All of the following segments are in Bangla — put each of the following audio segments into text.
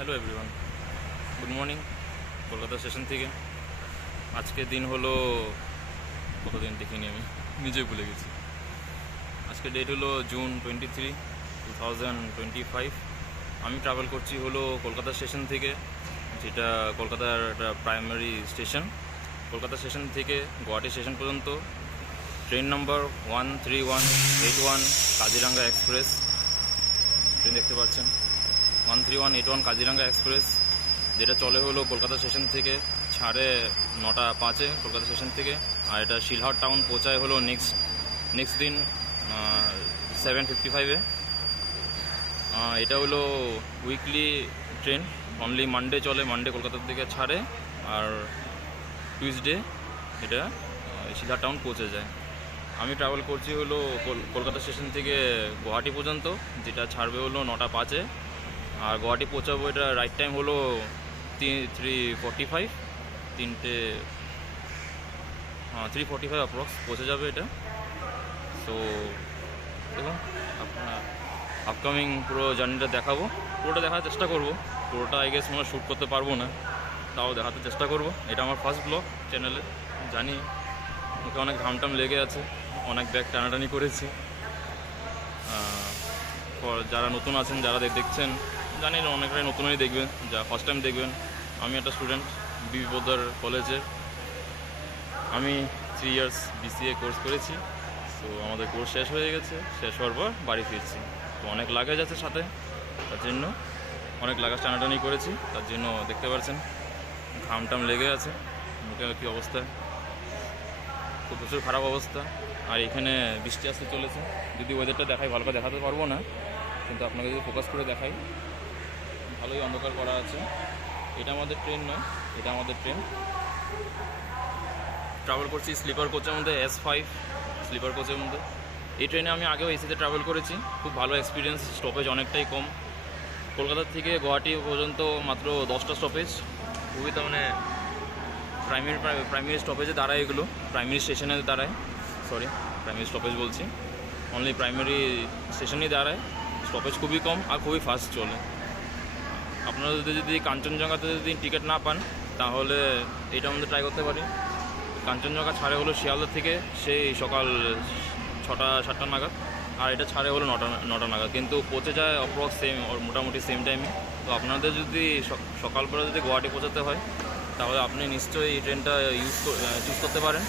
Hello everyone, good morning. Kolkata station থেকে আজকে দিন হলো কতদিন দেখিনি, আমি নিজেই ভুলে গেছি। আজকে ডেট হলো জুন 23, 2025। আমি ট্রাভেল করছি হলো কলকাতা স্টেশন থেকে, যেটা কলকাতার একটা প্রাইমারি স্টেশন। কলকাতা স্টেশন থেকে গুয়াহাটি স্টেশন পর্যন্ত train number 13181 Kaziranga express train দেখতে পাচ্ছেন। 13181 কাজিরাঙ্গা এক্সপ্রেস, যেটা চলে হলো কলকাতা স্টেশন থেকে, ছাড়ে 9:05 কলকাতা স্টেশন থেকে। আর এটা শিলহাট টাউন পৌঁছায় হলো নেক্সট দিন 7:55। এটা হলো উইকলি ট্রেন, অনলি মানডে চলে, মানডে কলকাতার দিকে ছাড়ে, আর টিউসডে এটা শিলহাট টাউন পৌঁছে যায়। আমি ট্রাভেল করছি হলো কলকাতা স্টেশন থেকে গুয়াহাটি পর্যন্ত, যেটা ছাড়বে হলো 9:05। আর গুয়াহাটি পৌঁছাবো, এটা রাইট টাইম হলো 3:45, 3:45 অ্যাপ্রক্স পৌঁছে যাবে এটা। সো দেখুন, আপনার আপকামিং পুরো জার্নিটা দেখাবো, পুরোটা দেখার চেষ্টা করব। পুরোটা আই গেস আমরা শ্যুট করতে পারবো না, তাও দেখাতে চেষ্টা করব। এটা আমার ফার্স্ট ব্লগ চ্যানেলে, জানি ওকে অনেক ঘামটাম লেগে আছে, অনেক ব্যাগ টানাটানি করেছি। যারা নতুন আছেন, যারা দেখছেন, জানি অনেকটাই নতুনই দেখবেন, যা ফার্স্ট টাইম দেখবেন। আমি একটা স্টুডেন্ট বিবি পোদ্দার কলেজের। আমি 3 ইয়ার্স BCA কোর্স করেছি। তো আমাদের কোর্স শেষ হয়ে গেছে, শেষ হওয়ার পর বাড়ি ফিরছি। তো অনেক লাগেজ আছে সাথে, তার জন্য অনেক লাগেজ টানাটানি করেছি, তার জন্য দেখতে পাচ্ছেন ঘামটাম লেগে আছে। মুখে কী অবস্থা, খুব প্রচুর খারাপ অবস্থা। আর এখানে বৃষ্টি আসতে চলেছে। যদি ওয়েদারটা দেখাই, ভালো করে দেখাতে পারবো না, কিন্তু আপনাকে যদি ফোকাস করে দেখাই, ভালোই অন্ধকার করা আছে। এটা আমাদের ট্রেন নয়, এটা আমাদের ট্রেন। ট্রাভেল করছি স্লিপার কোচের মধ্যে, S5 স্লিপার কোচের মধ্যে। এই ট্রেনে আমি আগেও এসিতে ট্রাভেল করেছি, খুব ভালো এক্সপিরিয়েন্স। স্টপেজ অনেকটাই কম, কলকাতা থেকে গুয়াহাটি পর্যন্ত মাত্র 10টা স্টপেজ। খুবই তো মানে প্রাইমারি স্টপেজে দাঁড়ায় এগুলো, প্রাইমারি স্টেশনে দাঁড়ায়, প্রাইমারি স্টপেজ বলছি, অনলি প্রাইমারি স্টেশনেই দাঁড়ায়। স্টপেজ খুবই কম আর খুবই ফাস্ট চলে। আপনারা যদি কাঞ্চনজঙ্ঘাতে যদি টিকিট না পান, তাহলে এইটার মধ্যে ট্রাই করতে পারি। কাঞ্চনজঙ্ঘা ছাড়ে হলো শিয়ালদা থেকে সেই সকাল 6টা-7টা নাগাদ, আর এটা ছাড়ে হলো 9টা নাগাদ, কিন্তু পৌঁছে যায় অ্যাপ্রক্স সেম, মোটামুটি সেম টাইমে। তো আপনাদের যদি সকালবেলা যদি গুয়াহাটি পৌঁছাতে হয়, তাহলে আপনি নিশ্চয়ই এই ট্রেনটা চুজ করতে পারেন।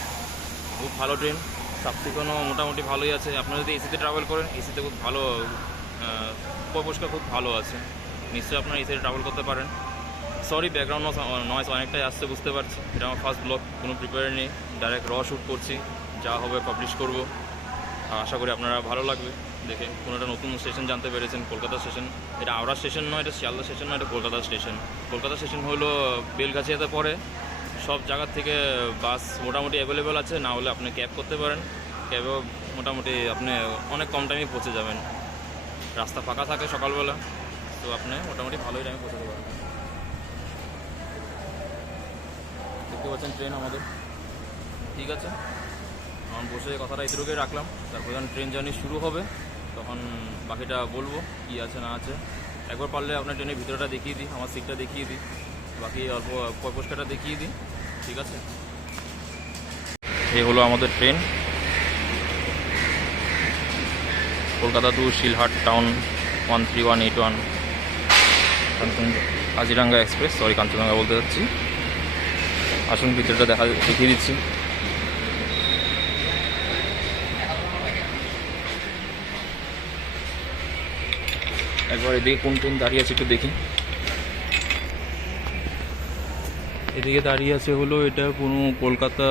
খুব ভালো ট্রেন, সাবসিকনও মোটামুটি ভালোই আছে। আপনারা যদি এসিতে ট্রাভেল করেন, এসিতে খুব ভালো, পরিষ্কার খুব ভালো আছে, নিশ্চয়ই আপনারা এসিতে ট্রাভেল করতে পারেন। সরি, ব্যাকগ্রাউন্ড নয়েজ অনেকটাই আসছে, বুঝতে পারছি। এটা আমার ফার্স্ট ব্লগ, কোনো প্রিপেয়ার নেই, ডাইরেক্ট শ্যুট করছি, যা হবে পাবলিশ করব। আশা করি আপনারা ভালো লাগবে দেখে। কোনো একটা নতুন স্টেশন জানতে পেরেছেন, কলকাতা স্টেশন। এটা হাওড়া স্টেশন নয়, এটা শিয়ালদা স্টেশন নয়, এটা কলকাতা স্টেশন। কলকাতা স্টেশন হলো বেলগাছিয়াতে পড়ে। সব জায়গার থেকে বাস মোটামুটি অ্যাভেলেবেল আছে, না হলে আপনি ক্যাব করতে পারেন। ক্যাবেও মোটামুটি আপনি অনেক কম টাইমে পৌঁছে যাবেন, রাস্তা ফাঁকা থাকে সকালবেলা, তো আপনি মোটামুটি ভালোই টাইমে পৌঁছাতে পারেন। দেখতে পাচ্ছেন ট্রেন আমাদের, ঠিক আছে। আমার বসে কথাটা এতটুকুই রাখলাম, তারপর যখন ট্রেন জার্নি শুরু হবে, তখন বাকিটা বলবো কী আছে না আছে। একবার পারলে আপনার ট্রেনের ভিতরটা দেখিয়ে দিই, আমার সিটটা দেখিয়ে দিই, বাকি অল্প পয়পোস্টারটা দেখিয়ে দিই, ঠিক আছে। এই হলো আমাদের train, Kolkata to Silghat town 13181 Kaziranga express, Kanchenjunga বলতে যাচ্ছি। আসুন ভিতরটা দেখিয়ে দিচ্ছি। একবার এদিকে কোন ট্রেন দাঁড়িয়ে আছে একটু দেখি। এদিকে দাঁড়িয়ে আছে হলো, এটা কোনো কলকাতা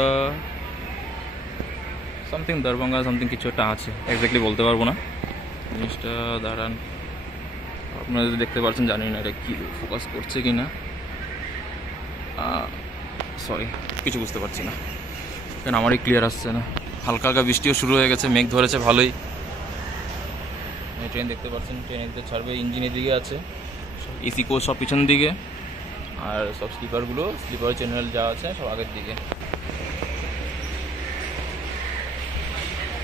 সামথিং দরভঙ্গা সামথিং কিছু একটা আছে, এক্স্যাক্টলি বলতে পারবো না জিনিসটা। দাঁড়ান, আপনারা যদি দেখতে পাচ্ছেন, জানি না এটা কি ফোকাস করছে কি না, সরি, কিছু বুঝতে পারছি না, কেন আমারই ক্লিয়ার আসছে না। হালকা হালকা বৃষ্টিও শুরু হয়ে গেছে, মেঘ ধরেছে ভালোই। ট্রেন দেখতে পাচ্ছেন, ট্রেন এদিকে ছাড়বে, ইঞ্জিন এদিকে আছে, এসি কোচ সব পিছন দিকে, আর সব স্লিপার চ্যানেল যা আছে সব আগের দিকে।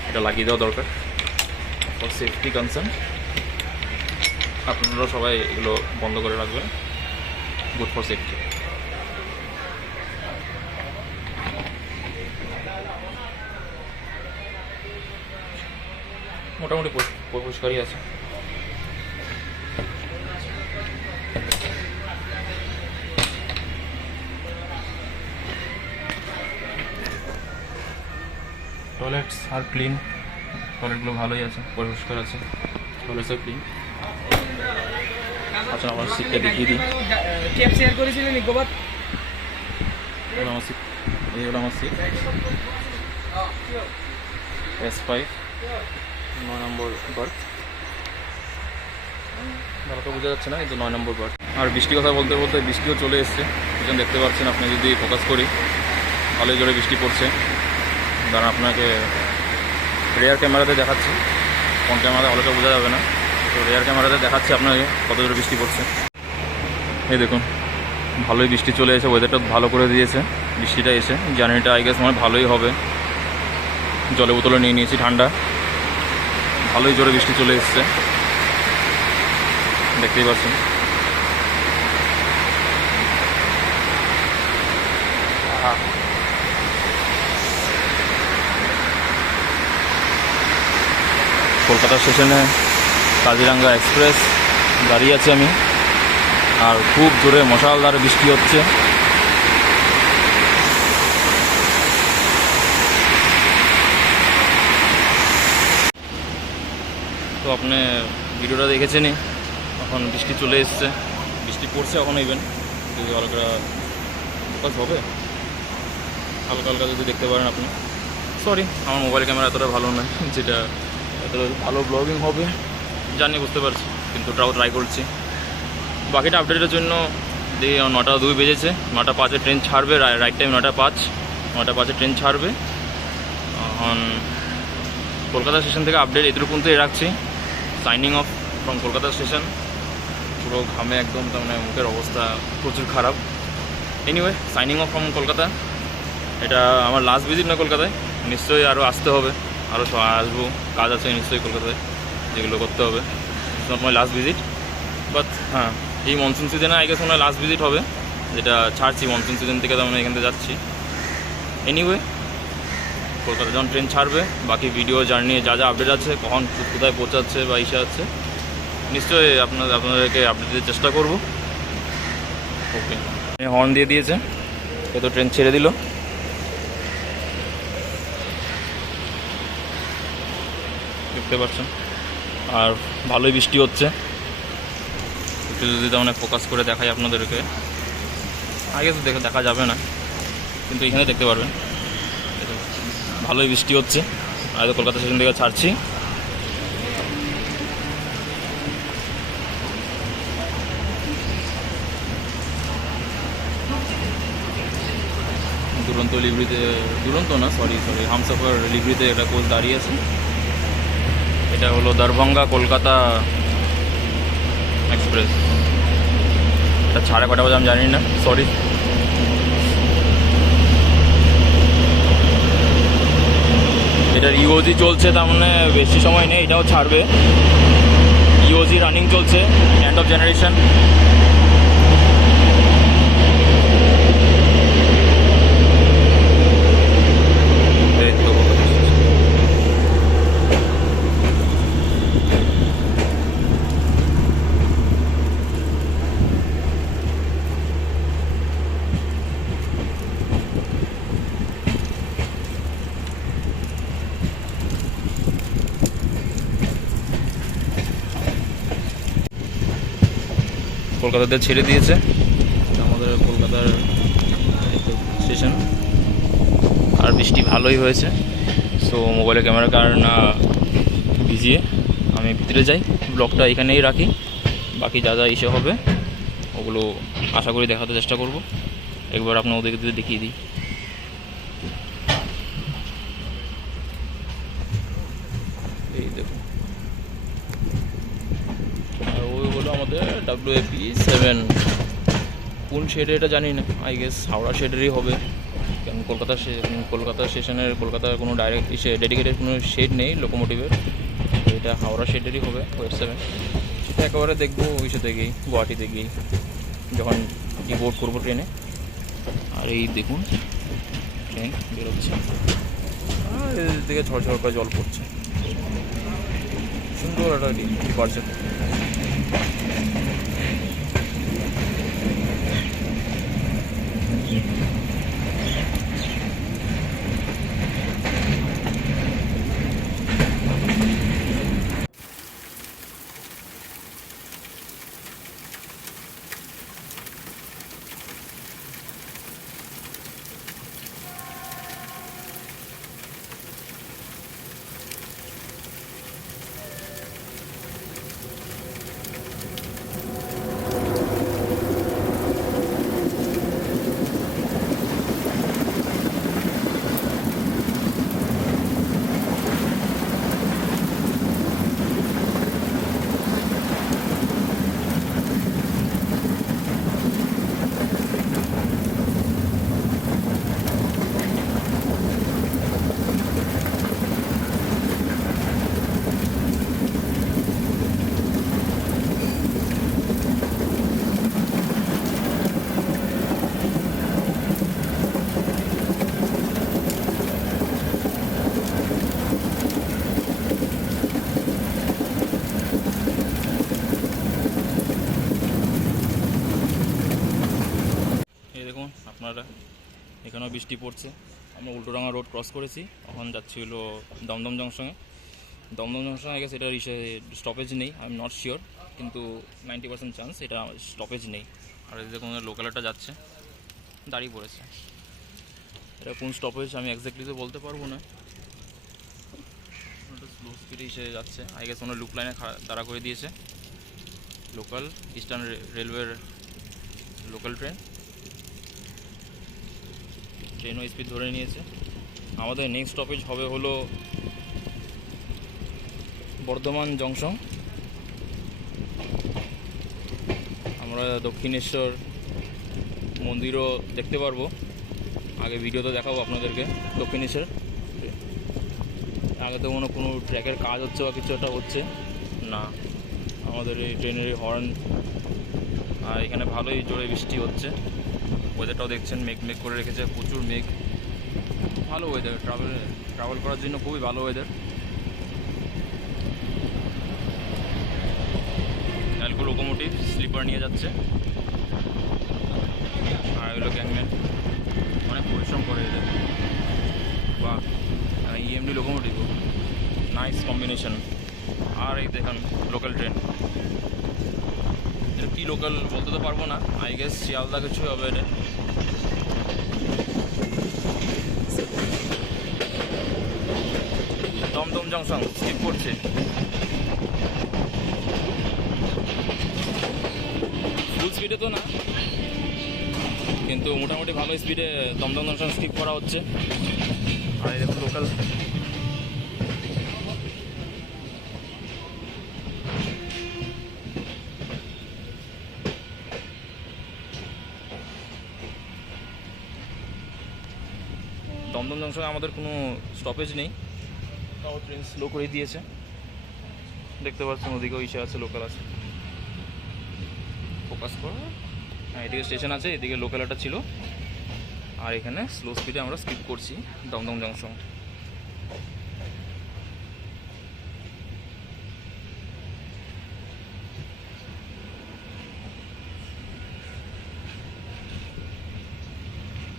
এটা লাগিয়ে দেওয়া দরকার ফর সেফটি কনসার্ন। আপনারা সবাই এগুলো বন্ধ করে রাখবেন। Good for safety. মোটামুটি পরিষ্কারই আছে। টয়লেটস আর ক্লিন, টয়লেটগুলো ভালোই আছে, পরিষ্কার আছে, টয়লেটসও ক্লিন। আচ্ছা আমার সিটটা দেখিয়ে দিই। টেপ শেয়ার করেছিলেন গোবাত? আমার সিট, এই হলো আমার সিট, S5 9 নম্বর বার্থ। ভালো তো বোঝা যাচ্ছে না, কিন্তু 9 নম্বর বার্থ। আর বৃষ্টির কথা বলতে বলতে বৃষ্টিও চলে এসছে, পিছন দেখতে পাচ্ছেন আপনি। যদি ফোকাস করি ভালোই জোরে বৃষ্টি পড়ছে। কারণ আপনাকে রেয়ার ক্যামেরাতে দেখাচ্ছি, ফ্রন্ট ক্যামেরাতে ভালোটা বোঝা যাবে না, তো রেয়ার ক্যামেরাতে দেখাচ্ছি আপনাকে কত জোরে বৃষ্টি পড়ছে। এই দেখুন ভালোই বৃষ্টি চলে এসে, ওয়েদারটা ভালো করে দিয়েছে বৃষ্টিটা এসে। জার্নিটা আই গেস মনে হয় ভালোই হবে। জলে বোতলে নিয়ে নিয়েছি ঠান্ডা, ভালোই জোরে বৃষ্টি চলে এসছে, দেখতেই পাচ্ছেন। কলকাতা স্টেশনে কাজিরাঙ্গা এক্সপ্রেস দাঁড়িয়ে আছি আমি, আর খুব জোরে মশালদার বৃষ্টি হচ্ছে। তো আপনি ভিডিওটা দেখেছেনই, এখন বৃষ্টি চলে এসছে, বৃষ্টি পড়ছে এখন। ইভেন যদি হালকা ফোকাস হবে, হালকা হালকা যদি দেখতে পারেন আপনি। সরি আমার মোবাইল ক্যামেরা এতটা ভালো নয় যেটা এতটা ভালো ব্লগিং হবে জানি, বুঝতে পারছি, কিন্তু ওটাও ট্রাই করছি। বাকিটা আপডেটের জন্য দিয়ে 9টা 2 বেজেছে, 9টা 5-এ ট্রেন ছাড়বে, রাইট টাইম 9টা 5, 9টা 5-এ ট্রেন ছাড়বে। এখন কলকাতা স্টেশন থেকে আপডেট এটুকু পর্যন্তই রাখছি। Signing off from Kolkata station. পুরো ঘামে একদম, তার মানে মুখের অবস্থা প্রচুর খারাপ। Anyway signing off from Kolkata. এটা আমার লাস্ট ভিজিট না কলকাতায়, নিশ্চয়ই আরও আসতে হবে, আরও আসবো, কাজ আছে নিশ্চয়ই কলকাতায় যেগুলো করতে হবে। Not my last visit, but হ্যাঁ এই মনসুন সিজনে আই গেস মনে হয় লাস্ট ভিজিট হবে, যেটা ছাড়ছি মনসুন সিজন থেকে, তার মানে এখান থেকে যাচ্ছি। এনিওয়ে কলকাতা যখন ট্রেন ছাড়বে, বাকি ভিডিও জার্নি যা যা আপডেট আছে, কখন কোথায় পৌঁছাচ্ছে বা ইসে আছে, নিশ্চয়ই আপনাদেরকে আপডেট দিতে চেষ্টা করব। ওকে, হর্ন দিয়ে দিয়েছে, এ তো ট্রেন ছেড়ে দিল। দেখতে পাচ্ছেন, আর ভালোই বৃষ্টি হচ্ছে। একটু যদি তেমন ফোকাস করে দেখাই আপনাদেরকে, আগে তো দেখা যাবে না, কিন্তু এখানে দেখতে পারবেন ভালোই বৃষ্টি হচ্ছে। আর কলকাতা স্টেশন থেকে ছাড়ছি। দুরন্ত লিভরিতে, দুরন্ত না সরি হামসফর লিভরিতে একটা কোচ দাঁড়িয়ে আছে। এটা হলো দরভঙ্গা কলকাতা এক্সপ্রেস। এটা ছাড়ে কটা বাজে আমি জানি না, সরি। এটার ইওজি চলছে, তার মানে বেশি সময় নেই, এটাও ছাড়বে। ইওজি রানিং চলছে, এন্ড অফ জেনারেশন। কলকাতাতে ছেড়ে দিয়েছে আমাদের কলকাতার স্টেশন। আর বৃষ্টি ভালোই হয়েছে, সো মোবাইলে ক্যামেরা কার না ভিজিয়ে আমি ভিতরে যাই, ব্লগটা এখানেই রাখি। বাকি যা যা ইসে হবে ওগুলো আশা করি দেখাতে চেষ্টা করব। একবার আপনার ওদেরকে দেখিয়ে দিই। এই দেখুন, আর ওই হলো আমাদের WAP7। কোন শেডে এটা জানি না, আই গেস হাওড়া শেডেরই হবে, কারণ কলকাতা স্টেশনের কলকাতার কোনো ডাইরেক্ট ডেডিকেটেড কোনো শেড নেই লোকোমোটিভের, তো এটা হাওড়া শেডেরই হবে WAP7। সেটা একেবারে দেখবো ওই সাথে গিয়েই, গুয়াহাটিতে গিয়েই। যখন কি বোর্ড করবো ট্রেনে। আর এই দেখুন ট্রেন বেরোচ্ছে, আর এদিকে ঝরঝর করে জল পড়ছে, সুন্দর একটা ডিপার্চার। আপনারা এখানেও বৃষ্টি পড়ছে। আমরা উল্টোডাঙ্গা রোড ক্রস করেছি, এখন যাচ্ছি হলো দমদম জংশনে। দমদম জংশনে গেছে, এটার স্টপেজ নেই, আই এম নট শিওর, কিন্তু 90% চান্স এটা স্টপেজ নেই। আর এই দেখুন লোকালটা যাচ্ছে, দাঁড়িয়ে পড়েছে। এটা কোন স্টপেজ আমি এক্স্যাক্টলি তো বলতে পারবো না, স্লো স্পিডে এসে যাচ্ছে। আই গেস ওনার লুপ লাইনে দাঁড়া করে দিয়েছে। লোকাল ইস্টার্ন রেলওয়ের লোকাল ট্রেনও স্পিড ধরে নিয়েছে। আমাদের নেক্সট স্টপেজ হবে হলো বর্ধমান জংশন। আমরা দক্ষিণেশ্বর মন্দিরও দেখতে পারবো, আগে ভিডিওতে দেখাবো আপনাদেরকে। দক্ষিণেশ্বর আগে তো কোনো ট্র্যাকের কাজ হচ্ছে বা কিছু একটা হচ্ছে না। আমাদের এই ট্রেনের হর্ন, আর এখানে ভালোই জোরে বৃষ্টি হচ্ছে। ওয়েদারটাও দেখছেন মেঘ মেঘ করে রেখেছে, প্রচুর মেঘ। ভালো ওয়েদার, ট্রাভেল করার জন্য খুবই ভালো ওয়েদার। অ্যালকো লোকোমোটিভ স্লিপার নিয়ে যাচ্ছে, আর এগুলো গ্যাংম্যান অনেক পরিশ্রম করে এদের। বা ইএমডি লোকোমোটিভ, নাইস কম্বিনেশন। আর এই দেখেন লোকাল ট্রেন, এটা কী লোকাল বলতে তো পারবো না, আই গেস শিয়ালদা কিছু হবে এটা। দমদম জংশন স্কিপ করছে, ফুল স্পিডে তো না, কিন্তু মোটামুটি ভালো স্পিডে দমদম জংশন স্কিপ করা হচ্ছে। আর এই দেখুন লোকাল, দমদম জংশনে আমাদের কোনো স্টপেজ নেই, তাও ট্রেন স্লো করে দিয়েছে। দেখতে পাচ্ছেন ওদিকেও ইসে আছে, লোকাল আছে, ফোকাস করো। হ্যাঁ, এদিকে স্টেশন আছে, এদিকে লোকাল একটা ছিল, আর এখানে স্লো স্পিডে আমরা স্কিপ করছি দমদম জংশন।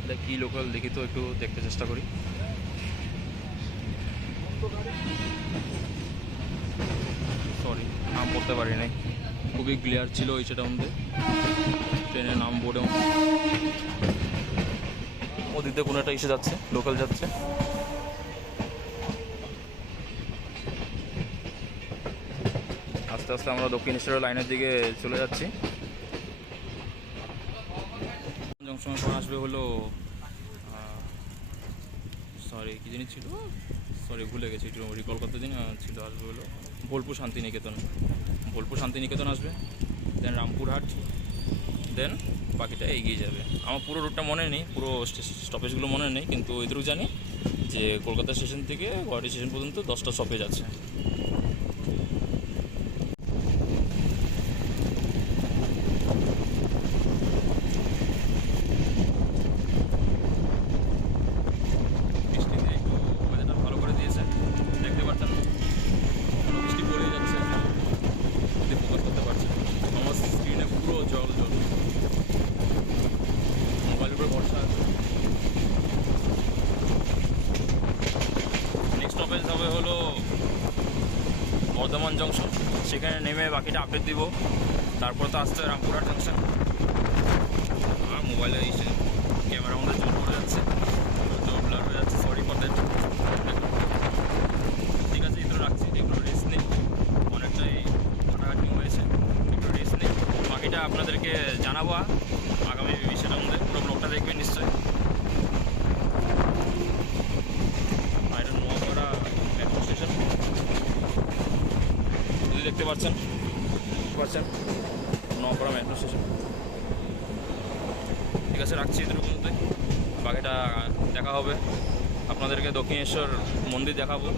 এটা কি লোকাল দেখি তো, একটু দেখতে চেষ্টা করি। সরি, নাম পড়তে পারি নাই, খুবই ক্লিয়ার ছিল ওই সেটার মধ্যে ট্রেনের নাম বোর্ডেও। ওদিকে কোনো একটা এসে যাচ্ছে, লোকাল যাচ্ছে। আস্তে আস্তে আমরা দক্ষিণেশ্বরের লাইনের দিকে চলে যাচ্ছি। জংশনের পর আসবে হলো সরি কী জিনিস ছিল, সরি ভুলে গেছি, একটু রিকল করতে দিন। ছিল আসবে হলো বোলপুর শান্তিনিকেতন, বোলপুর শান্তিনিকেতন আসবে, দেন রামপুরহাট, দেন বাকিটা এগিয়ে যাবে। আমার পুরো রুটটা মনে নেই, পুরো স্টপেজগুলো মনে নেই, কিন্তু এটুকু জানি যে কলকাতা স্টেশন থেকে গুয়াহাটি স্টেশন পর্যন্ত 10টা স্টপেজ আছে। জংশন, সেখানে নেমে বাকিটা আপডেট দিব। তারপর তো আসতে হয় রামপুরহাট জংশন। আর মোবাইলে এসে ক্যামেরা মধ্যে জোর করে যাচ্ছে, তো ব্লার হয়ে যাচ্ছে, সরি ফর দ্যাট। ঠিক আছে, এগুলো রাখছি, এগুলো রেস্ট নেই, অনেকটাই হাঁটাহাঁটি হয়েছে, একটু রেস্ট নেই। বাকিটা আপনাদেরকে জানাবো আগামী বিষয়টার মধ্যে। পুরো ব্লগটা দেখবেন নিশ্চয়ই। আর এটা নোয়াপাড়া মেট্রো স্টেশন, যদি দেখতে পাচ্ছেন নোয়াপাড়া মেট্রো স্টেশন। ঠিক আছে, রাখছি এদের মধ্যে, বাকিটা দেখা হবে। আপনাদেরকে দক্ষিণেশ্বর মন্দির দেখাবো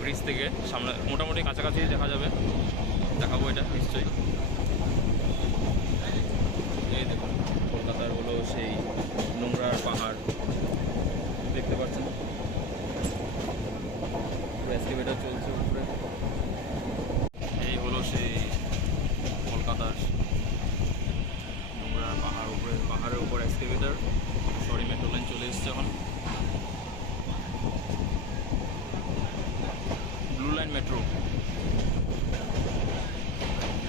ব্রিজ থেকে, সামনে মোটামুটি কাছাকাছি দেখা যাবে, দেখাবো এটা নিশ্চয়ই। এই দেখুন কলকাতার হলো সেই নোংরার পাহাড়, দেখতে পাচ্ছেন। এসকেলেটর চলছে উপরে, এই হলো সেই কলকাতার নোংরার পাহাড়। উপরে পাহাড়ের উপর এসকেলেটর, সরি মেট্রো লাইন চলে এসছে এখন। Blue line metro,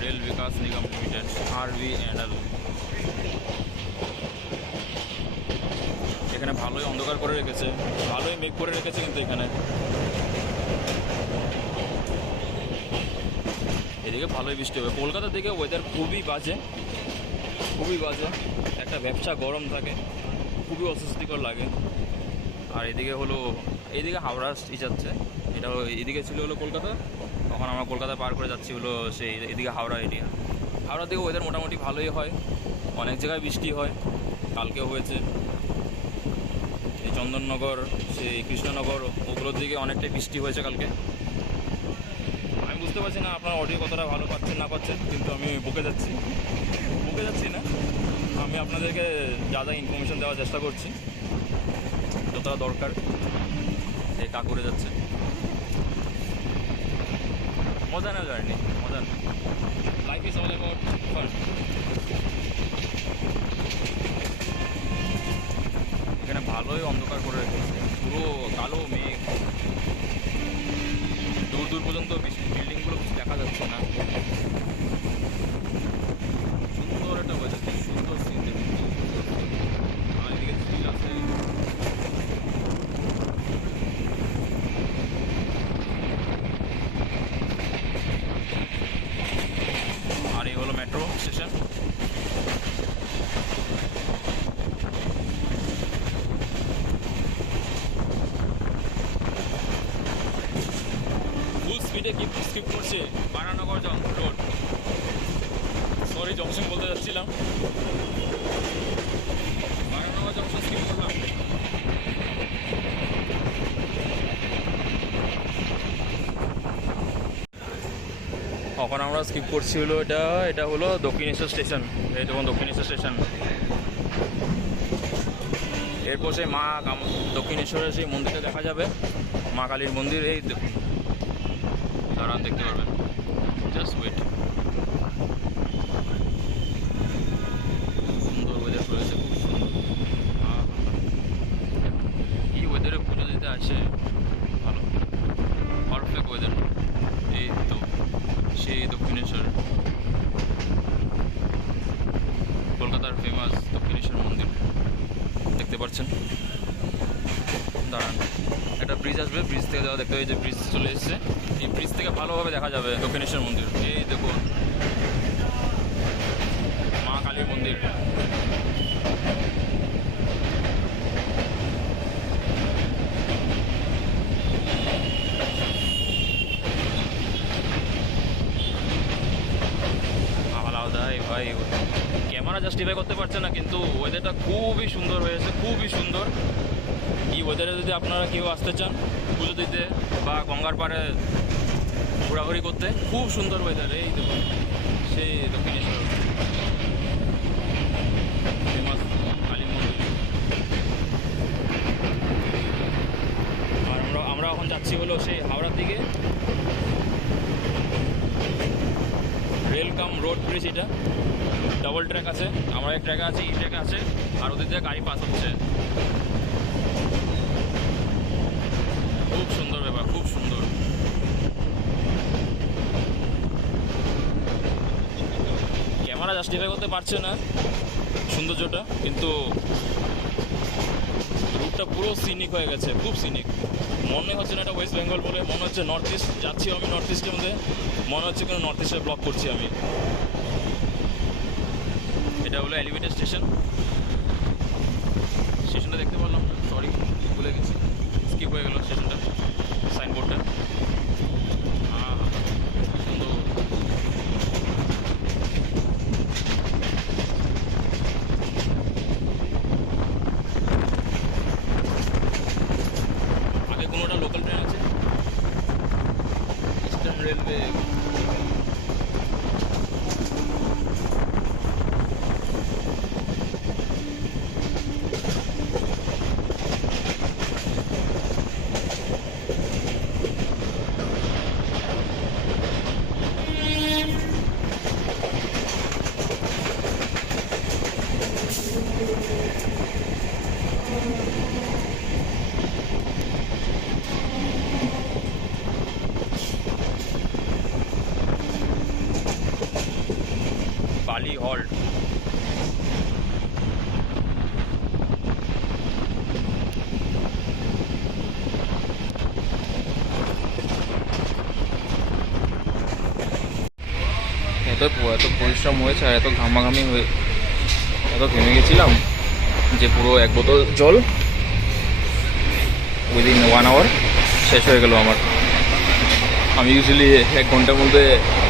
rail Vikas Nigam limited, RVNL। এখানে ভালোই অন্ধকার করে রেখেছে, ভালোই মেঘ করে রেখেছে, কিন্তু এখানে এদিকে ভালোই বৃষ্টি হবে। কলকাতার দিকে ওয়েদার খুবই বাজে, একটা ব্যবসা গরম থাকে, খুবই অস্বস্তিকর লাগে। আর এদিকে হলো, এইদিকে হাওড়া যাচ্ছে, এটা এদিকে ছিল হলো কলকাতা, তখন আমরা কলকাতা পার করে যাচ্ছি হলো সেই এদিকে হাওড়া এরিয়া। হাওড়ার দিকে ওয়েদার মোটামুটি ভালোই হয়, অনেক জায়গায় বৃষ্টি হয়, কালকেও হয়েছে। এই চন্দননগর, সেই কৃষ্ণনগর, ওগুলোর দিকে অনেকটাই বৃষ্টি হয়েছে কালকে। আমি বুঝতে পারছি না আপনার অডিও কতটা ভালো পাচ্ছেন না পাচ্ছেন, কিন্তু আমি বকে যাচ্ছি না, আমি আপনাদেরকে যা যা ইনফরমেশান দেওয়ার চেষ্টা করছি যতটা দরকার। এই কাকুরে যাচ্ছে, মজা নেওয়া যায়নি, মজা না, life is all about fun. এখানে ভালোই অন্ধকার করে রেখেছে, পুরো কালো মেঘ, দূর পর্যন্ত বিল্ডিংগুলো কিছু দেখা যাচ্ছে না। সুন্দর একটা ওয়েদার, সুন্দর সিন দেখুন। আর এদিকে ঝিল আছে, আর এই হলো মেট্রো স্টেশন। ফুল স্পিডে স্কিপ করছে বারানগর রোড, সরি জংশন বলতে যাচ্ছিলাম, বারানগর জংশন স্কিপ করলাম। এখন আমরা স্কিপ করছি হলো এটা হলো দক্ষিণেশ্বর স্টেশন। এই দেখুন দক্ষিণেশ্বর স্টেশন, এরপর সেই মা দক্ষিণেশ্বরের সেই মন্দিরটা দেখা যাবে, মা কালীর মন্দির। এই দেখুন, দাঁড়ান দেখতে পারবেন, জাস্ট ওয়েট। সুন্দর ওয়েদার রয়েছে, খুব সুন্দর। এই ওয়েদারে পুজো দিতে আসে, ভালো পারফেক্ট ওয়েদার। এই তো সেই দক্ষিণেশ্বর, কলকাতার ফেমাস দক্ষিণেশ্বর মন্দির, দেখতে পাচ্ছেন। দাঁড়ান, একটা ব্রিজ আসবে, ব্রিজ থেকে যাওয়া দেখতে হবে, যে ব্রিজ চলে এসছে, এই ব্রিজ থেকে ভালোভাবে দেখা যাবে দক্ষিণেশ্বর মন্দির। এই দেখুন মা কালীর মন্দির। আলাদা ভাই, ক্যামেরা জাস্টিফাই করতে পারছে না, কিন্তু ওয়েদারটা খুবই সুন্দর হয়েছে, খুবই সুন্দর। এই ওয়েদারে যদি আপনারা কেউ আসতে চান পুজো দিতে বা গঙ্গার পাড়ে ঘোরাঘুরি করতে, খুব সুন্দর ওয়েদার। এই দেখুন সেই দক্ষিণেশ্বর ফেমাস কালী মন্দির। আর আমরা এখন যাচ্ছি হলো সেই হাওড়ার দিকে, রেল রোড ব্রিজ। এটা ডাবল ট্র্যাক আছে, আমরা এক ট্র্যাকে আছি, এই ট্র্যাকে আছে, আর ওদের দিয়ে গাড়ি পাস হচ্ছে। খুব সুন্দর ব্যাপার, খুব সুন্দর। ক্যামেরা জাস্টিফাই করতে পারছে না সৌন্দর্যটা, কিন্তু রুটটা পুরো সিনিক হয়ে গেছে, খুব সিনিক। মনে হচ্ছে না এটা ওয়েস্ট বেঙ্গল বলে, মনে হচ্ছে নর্থ ইস্ট যাচ্ছি আমি, নর্থ ইস্টের মধ্যে মনে হচ্ছে কোনো নর্থ ইস্টে ব্লক করছি আমি। এটা হলো এলিভেটেড স্টেশন। স্টেশনটা দেখতে পারলাম না, সরি ভুলে গেছি, স্কিপ হয়ে গেল স্টেশনটা, সাইনবোর্ডটা। সুন্দর। আগে কোনোটা লোকাল ট্রেন আছে, ইস্টার্ন রেলওয়ে। বালি হল্ট। এত পরিশ্রম হয়েছে আর এত ঘামাঘামি হয়ে এত ঘেমে গেছিলাম যে পুরো এক বোতল জল উইদিন 1 আওয়ার শেষ হয়ে গেল আমার। আমি ইউজুয়ালি 1 ঘন্টার মধ্যে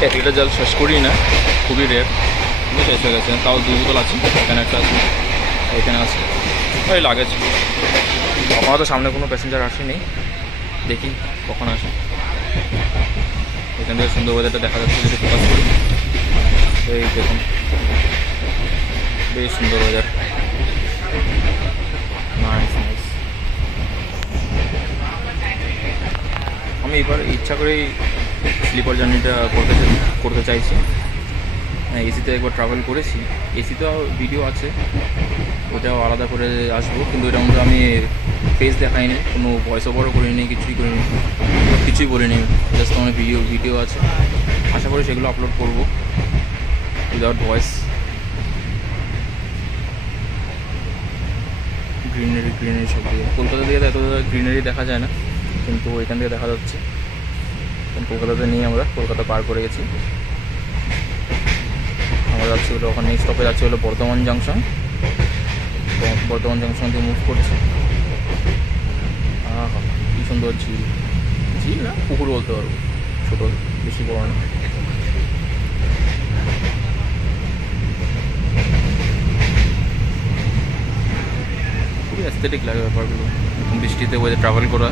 1 লিটার জল শেষ করি না, খুবই রেয়ার, কিন্তু শেষ হয়ে গেছে। তাও 2 বোতল আছে, এখানে একটা আছে, এখানে আছে। ওই লাগেজ আমার তো সামনে কোনো প্যাসেঞ্জার আসেনি, দেখি কখন আসে। এখান থেকে সুন্দর ওয়েদারটা দেখা যাচ্ছে যদি ফোকাস করি। এই দেখুন বেশ সুন্দর ওয়েদার, নাইস নাইস। আমি এবার ইচ্ছা করেই স্লিপার জার্নিটা করতে চাইছি। হ্যাঁ, এসিতে একবার ট্রাভেল করেছি, এসিতেও ভিডিও আছে, ওটাও আলাদা করে আসবো, কিন্তু এটার মধ্যে আমি ফেস দেখাইনি, কোনো ভয়েস ওভারও করিনি, কিছুই বলিনি, জাস্ট আমার ভিডিও আছে। আশা করি সেগুলো আপলোড করবো উইদাউট ভয়েস। গ্রিনারি সব দিয়ে, কলকাতা থেকে এত গ্রিনারি দেখা যায় না, কিন্তু এখান থেকে দেখা যাচ্ছে। কলকাতাতে নিয়ে আমরা কলকাতা পার করে গেছি। আমরা যাচ্ছি হলো ওখানে স্টপে যাচ্ছি হলো বর্ধমান জাংশন। বর্ধমান জাংশন থেকে মুভ করছি। কী সুন্দর ঝিল না পুকুর বলতে পারবো, ছোটো, বেশি বড় না। খুবই অ্যাস্থেটিক লাগে ব্যাপারগুলো, বৃষ্টিতে ওয়েদার ট্রাভেল করা।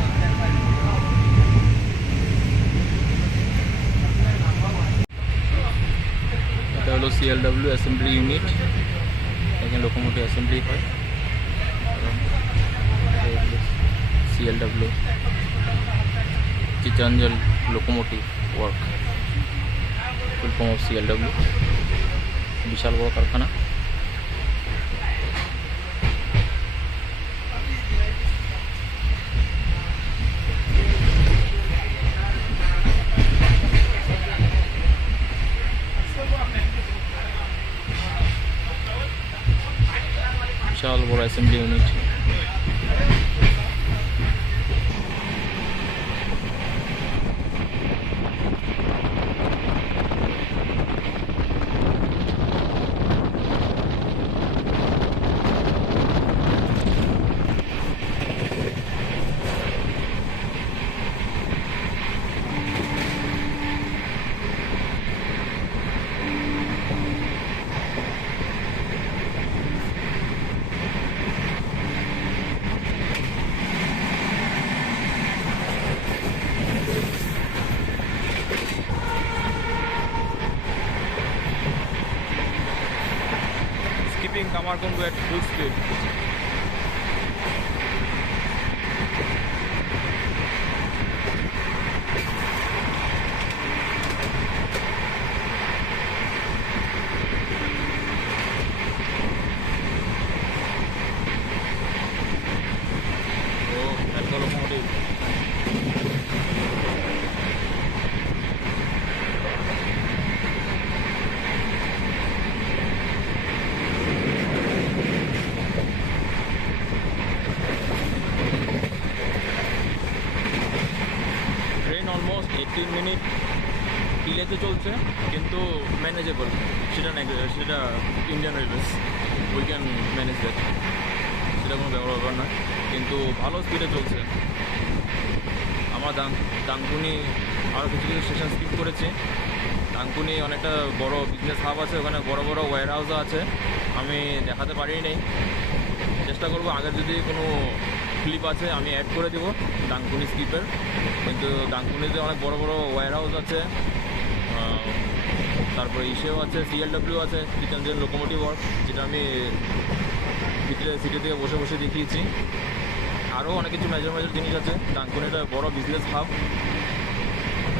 এটা হলো CLW অ্যাসেম্বলি ইউনিট, এখানে লোকোমোটিভ অ্যাসেম্বলি হয়। CLW Chittaranjan locomotive work, full form of CLW। বিশাল বড় কারখানা। বিশাল বড় assembly unit. Kamarkundu at full speed. Oh, that's the locomotive. আছে কিন্তু ম্যানেজেবল, সেটা Indian railways, we can manage that, সেটা কোনো ব্যাপার না, কিন্তু ভালো স্পিডে চলছে। আমরা ডানকুনি আরও কিছু কিছু স্টেশন স্কিপ করেছি। ডানকুনি অনেকটা বড় বিজনেস হাব আছে, ওখানে বড় বড় ওয়্যার হাউসও আছে, আমি দেখাতে পারিনি। চেষ্টা করবো আগের যদি কোনো ক্লিপ আছে আমি অ্যাড করে দেবো ডানকুনি স্কিপের। কিন্তু ডানকুনিতে অনেক বড় বড় ওয়্যার হাউস আছে, তারপরে ইসেও আছে, CLW আছে, চিটাগং লোকোমোটিভ ওয়ার্ক, যেটা আমি ভিতরে সিটি থেকে বসে বসে দেখিয়েছি। আরও অনেক কিছু মেজর মেজর জিনিস আছে। ডানকুনি একটা বড় বিজনেস হাব,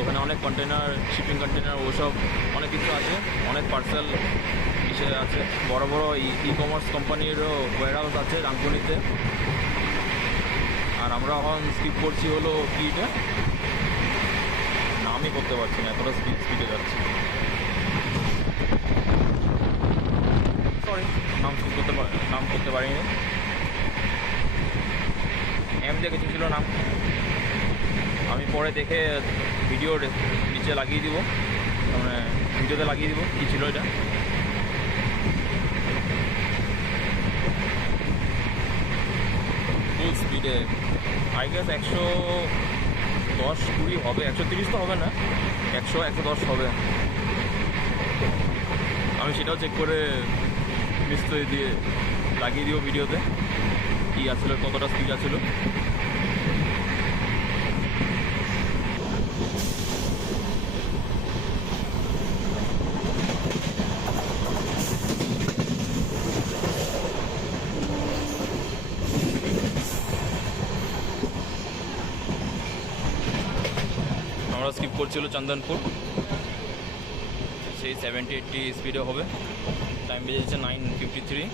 ওখানে অনেক কন্টেনার, শিপিং কন্টেনার, ওসব অনেক কিছু আছে, অনেক পার্সেল ইসে আছে, বড় বড় ই কমার্স কোম্পানিরও ওয়্যার হাউস আছে ডানকুনিতে। আর আমরা এখন স্কিপ করছি হলো কি, এটা নামই করতে পারছি না, এতটা স্পিডে যাচ্ছি। সরি, নাম করতে পারিনি। দিয়ে কিছু ছিল নাম, আমি পরে দেখে ভিডিওর নিচে লাগিয়ে দিব, মানে ভিডিওতে লাগিয়ে দিব কী ছিল এটা। ফুল স্পিডে আই গেস 110-120 হবে, 130 তো হবে না, 100-110 হবে। আমি সেটাও চেক করে নিশ্চয়ই দিয়ে লাগিয়ে দিব ভিডিওতে কী আসলে, কতটা স্পিড আছিল। আমরা স্কিপ করছিল চন্দনপুর, সেই 70-80 স্পিডে হবে। টাইম বেজেছে 9:53।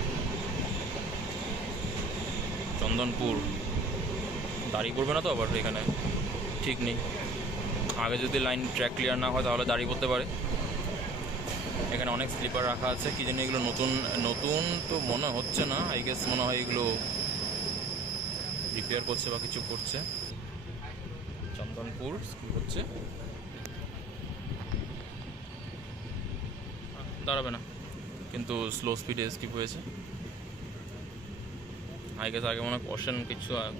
চন্দনপুর দাঁড়িয়ে পড়বে না তো আবার এখানে, ঠিক নেই। আগে যদি লাইন ট্র্যাক ক্লিয়ার না হয় তাহলে দাঁড়িয়ে পড়তে পারে। এখানে অনেক স্লিপার রাখা আছে, কি জানি এগুলো নতুন নতুন তো মনে হচ্ছে না, আই গেস মনে হয় এগুলো রিপেয়ার করছে বা কিছু করছে। চন্দনপুর স্কিপ হচ্ছে, দাঁড়াবে না কিন্তু স্লো স্পিডে স্কিপ হয়েছে। আই গেস আগে মনে হয়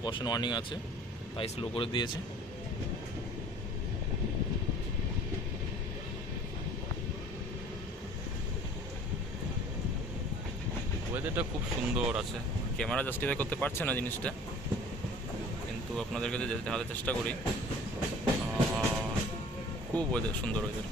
কশন ওয়ার্নিং আছে, তাই স্লো করে দিয়েছে। ওয়েদারটা খুব সুন্দর আছে, ক্যামেরা জাস্টিফাই করতে পারছে না জিনিসটা, কিন্তু আপনাদেরকে দেখাতে চেষ্টা করি। খুব ওয়েদার সুন্দর, ওয়েদার।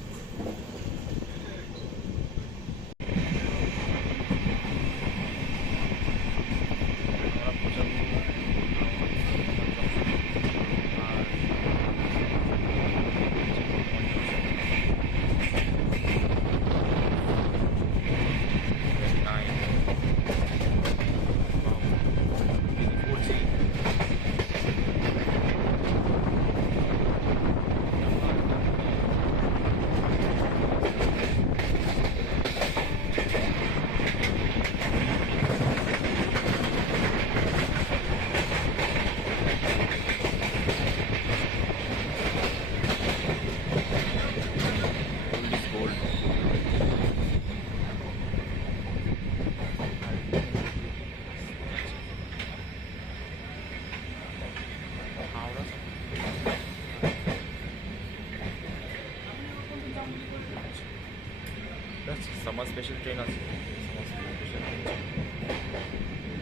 সামার স্পেশাল ট্রেন আছে, সামার স্পেশাল ট্রেন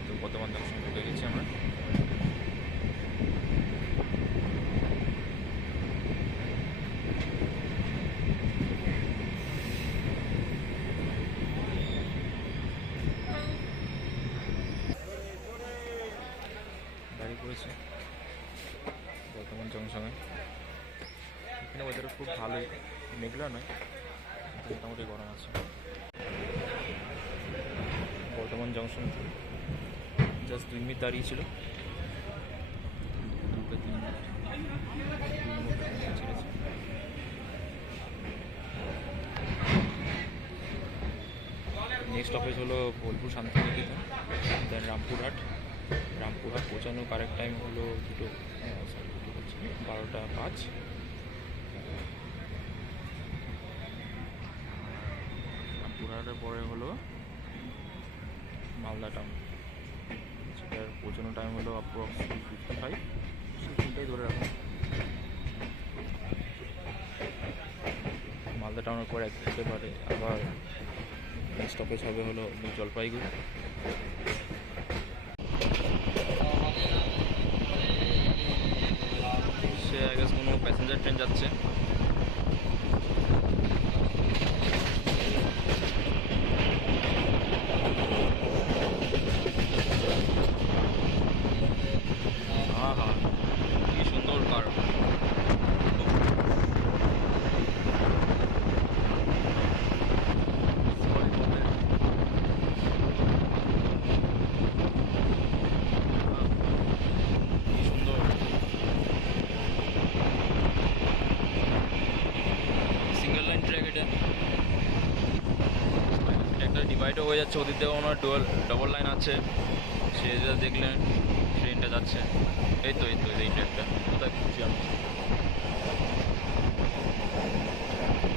তো বর্ধমান জংশন ঢুকে গেছি আমরা। দাঁড়িয়ে পড়েছি বর্ধমান জংশনে। এখানে ওয়েদার খুব ভালোই, মেঘলা নয়, মোটামুটি গরম আছে। বর্ধমান জংশন জাস্ট 2 মিনিট দাঁড়িয়েছিল, 2-3 মিনিট ছেড়েছে। নেক্সট স্টপেজ হলো বোলপুর শান্তিনিকেতন, দেন রামপুরহাট। রামপুরহাট পৌঁছানোর কারেক্ট টাইম হলো 12:05। বালুরঘাটের পরে হলো মালদা টাউন, সেটার পৌঁছানোর টাইম হলো অ্যাপ্রক্স 55, সেখানটাই ধরে রাখুন। মালদা টাউনের পর একেবারে আবার স্টপেজ হবে হলো জলপাইগুড়ি। সে আই গেস কোনো প্যাসেঞ্জার ট্রেন যাচ্ছে। হ্যাঁ হ্যাঁ, কি সুন্দর কার। কি সুন্দর সিঙ্গেল লাইন ট্র্যাক এটা। এটা একটা ডিভাইডও হয়ে যাচ্ছে, ওদিক থেকে ওনার ডবল লাইন আছে। সে যেটা দেখলেন ট্রেনটা যাচ্ছে, এই তো এই ট্র্যাকটা কোথায় খুঁজছি আমি,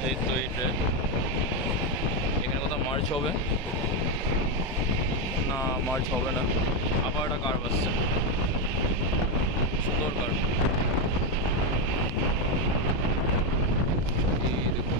এই তো এই ট্র্যাক। এখানে কোথাও মার্চ হবে না, মার্চ হবে না। আবার একটা কার আসছে, সুন্দর কার। দেখুন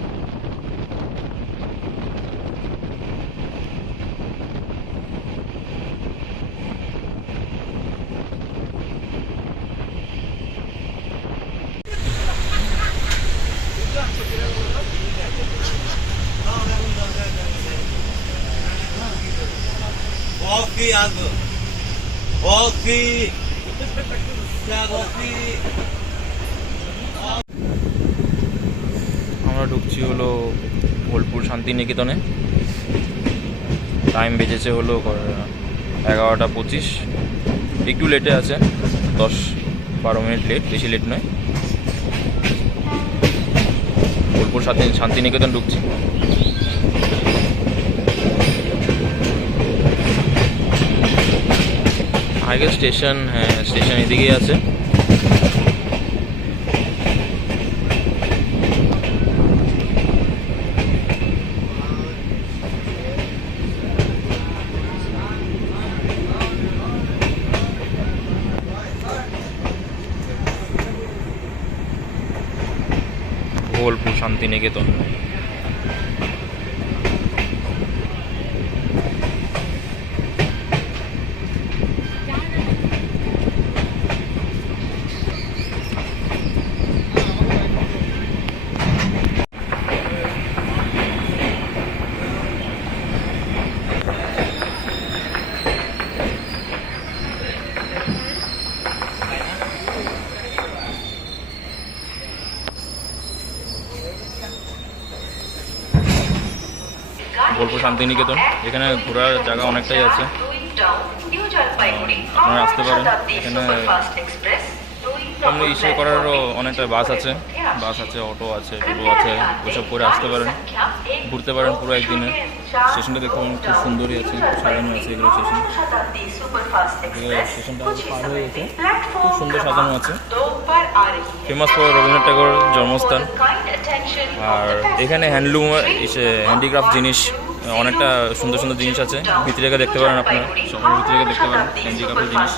Coffee आगो coffee क्या coffee আমরা ঢুকছি হলো বোলপুর শান্তিনিকেতনে। টাইম বেজেছে হলো 11:25, একটু লেটে আছে, 10-12 মিনিট লেট, বেশি লেট নয়। বোলপুর শান্তিনিকেতন ঢুকছি। আগে স্টেশন, হ্যাঁ স্টেশন এদিকেই আছে। বোলপুর শান্তিনিকেতন। বোলপুর শান্তিনিকেতন, এখানে ঘোরার জায়গা অনেকটাই আছে, আপনারা আসতে পারেন। এখানে এমনি ইসে করারও অনেকটা বাস আছে, অটো আছে, টোটো আছে, ওইসব করে আসতে পারেন, ঘুরতে পারেন পুরো একদিনে। স্টেশনটা দেখতে খুব সুন্দরই আছে, সাজানো আছে এগুলো স্টেশন। স্টেশনটা পার হয়ে গেছে, খুব সুন্দর সাজানো আছে, ফেমাস ফর রবীন্দ্রনাথ ঠাকুর জন্মস্থান। আর এখানে হ্যান্ডলুম, হ্যান্ডিক্রাফট জিনিস, অনেকটা সুন্দর সুন্দর জিনিস আছে, ভিতরে রেখে দেখতে পারেন, আপনারা শহরের ভিতরে রেখে দেখতে পারেন হ্যান্ডিক্রাফটের জিনিস।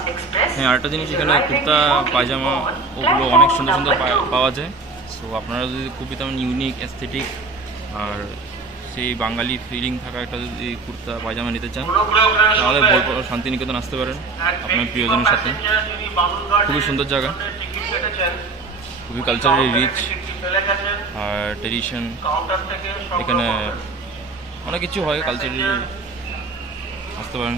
হ্যাঁ, আরেকটা জিনিস, এখানে কুর্তা পায়জামা ওগুলো অনেক সুন্দর সুন্দর পাওয়া যায়। সো আপনারা যদি খুবই তেমন ইউনিক অ্যাস্থেটিক আর সেই বাঙালি ফিলিং থাকা একটা যদি কুর্তা পায়জামা নিতে চান, তাহলে বোলপুর শান্তিনিকেতন আসতে পারেন আপনার প্রিয়জনের সাথে। খুবই সুন্দর জায়গা, খুবই কালচারালি রিচ আর ট্রেডিশন, এখানে অনেক কিছু হয় কালচারালি, আসতে পারেন।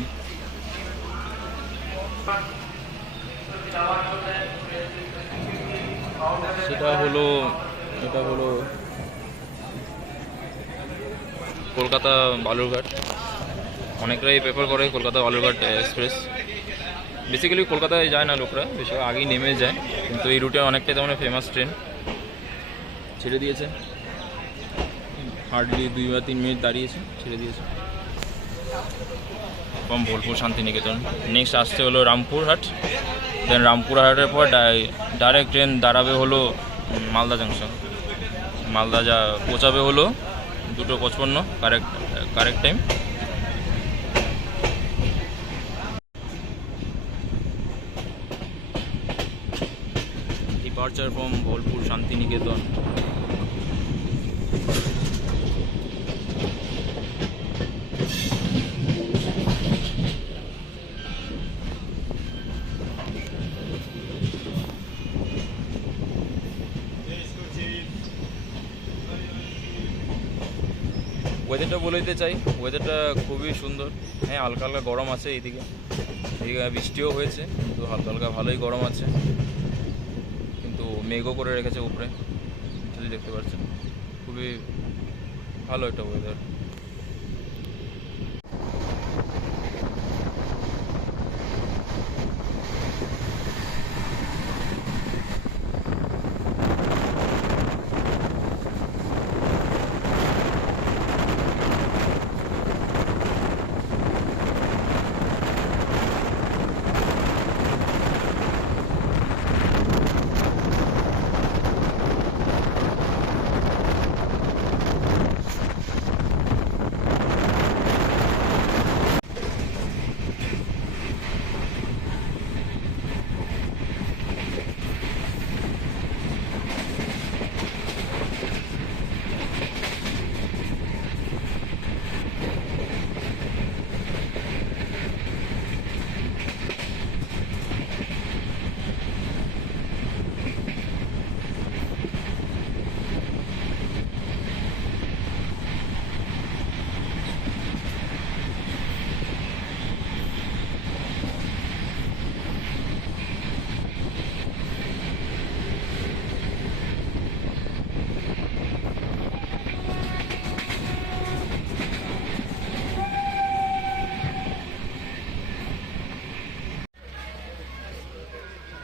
এটা হলো কলকাতা বালুরঘাট। অনেকটাই প্রেফার করে কলকাতা বালুরঘাট এক্সপ্রেস। বেসিক্যালি কলকাতায় যায় না লোকরা, বেশি আগেই নেমে যায়, কিন্তু এই রুটে অনেকটাই তেমন ফেমাস ট্রেন। ছেড়ে দিয়েছে, হার্ডলি 2 বা 3 মিনিট দাঁড়িয়েছে, ছেড়ে দিয়েছে। এবং বোলপুর শান্তিনিকেতন। নেক্সট আসতে হলো রামপুরহাট, দেন রামপুরহাটের পর ডাইরেক্ট ট্রেন দাঁড়াবে হলো মালদা জাংশন। মালদা যা পৌঁছাবে হলো 2:55, correct time. Departure from Bolpur Shantiniketan. ওয়েদারটা বলে দিতে চাই, ওয়েদারটা খুবই সুন্দর। হ্যাঁ, হালকা হালকা গরম আছে এইদিকে, এদিকে বৃষ্টিও হয়েছে, কিন্তু হালকা হালকা ভালোই গরম আছে, কিন্তু মেঘও করে রেখেছে উপরে, যদি দেখতে পাচ্ছেন। খুবই ভালো একটা ওয়েদার।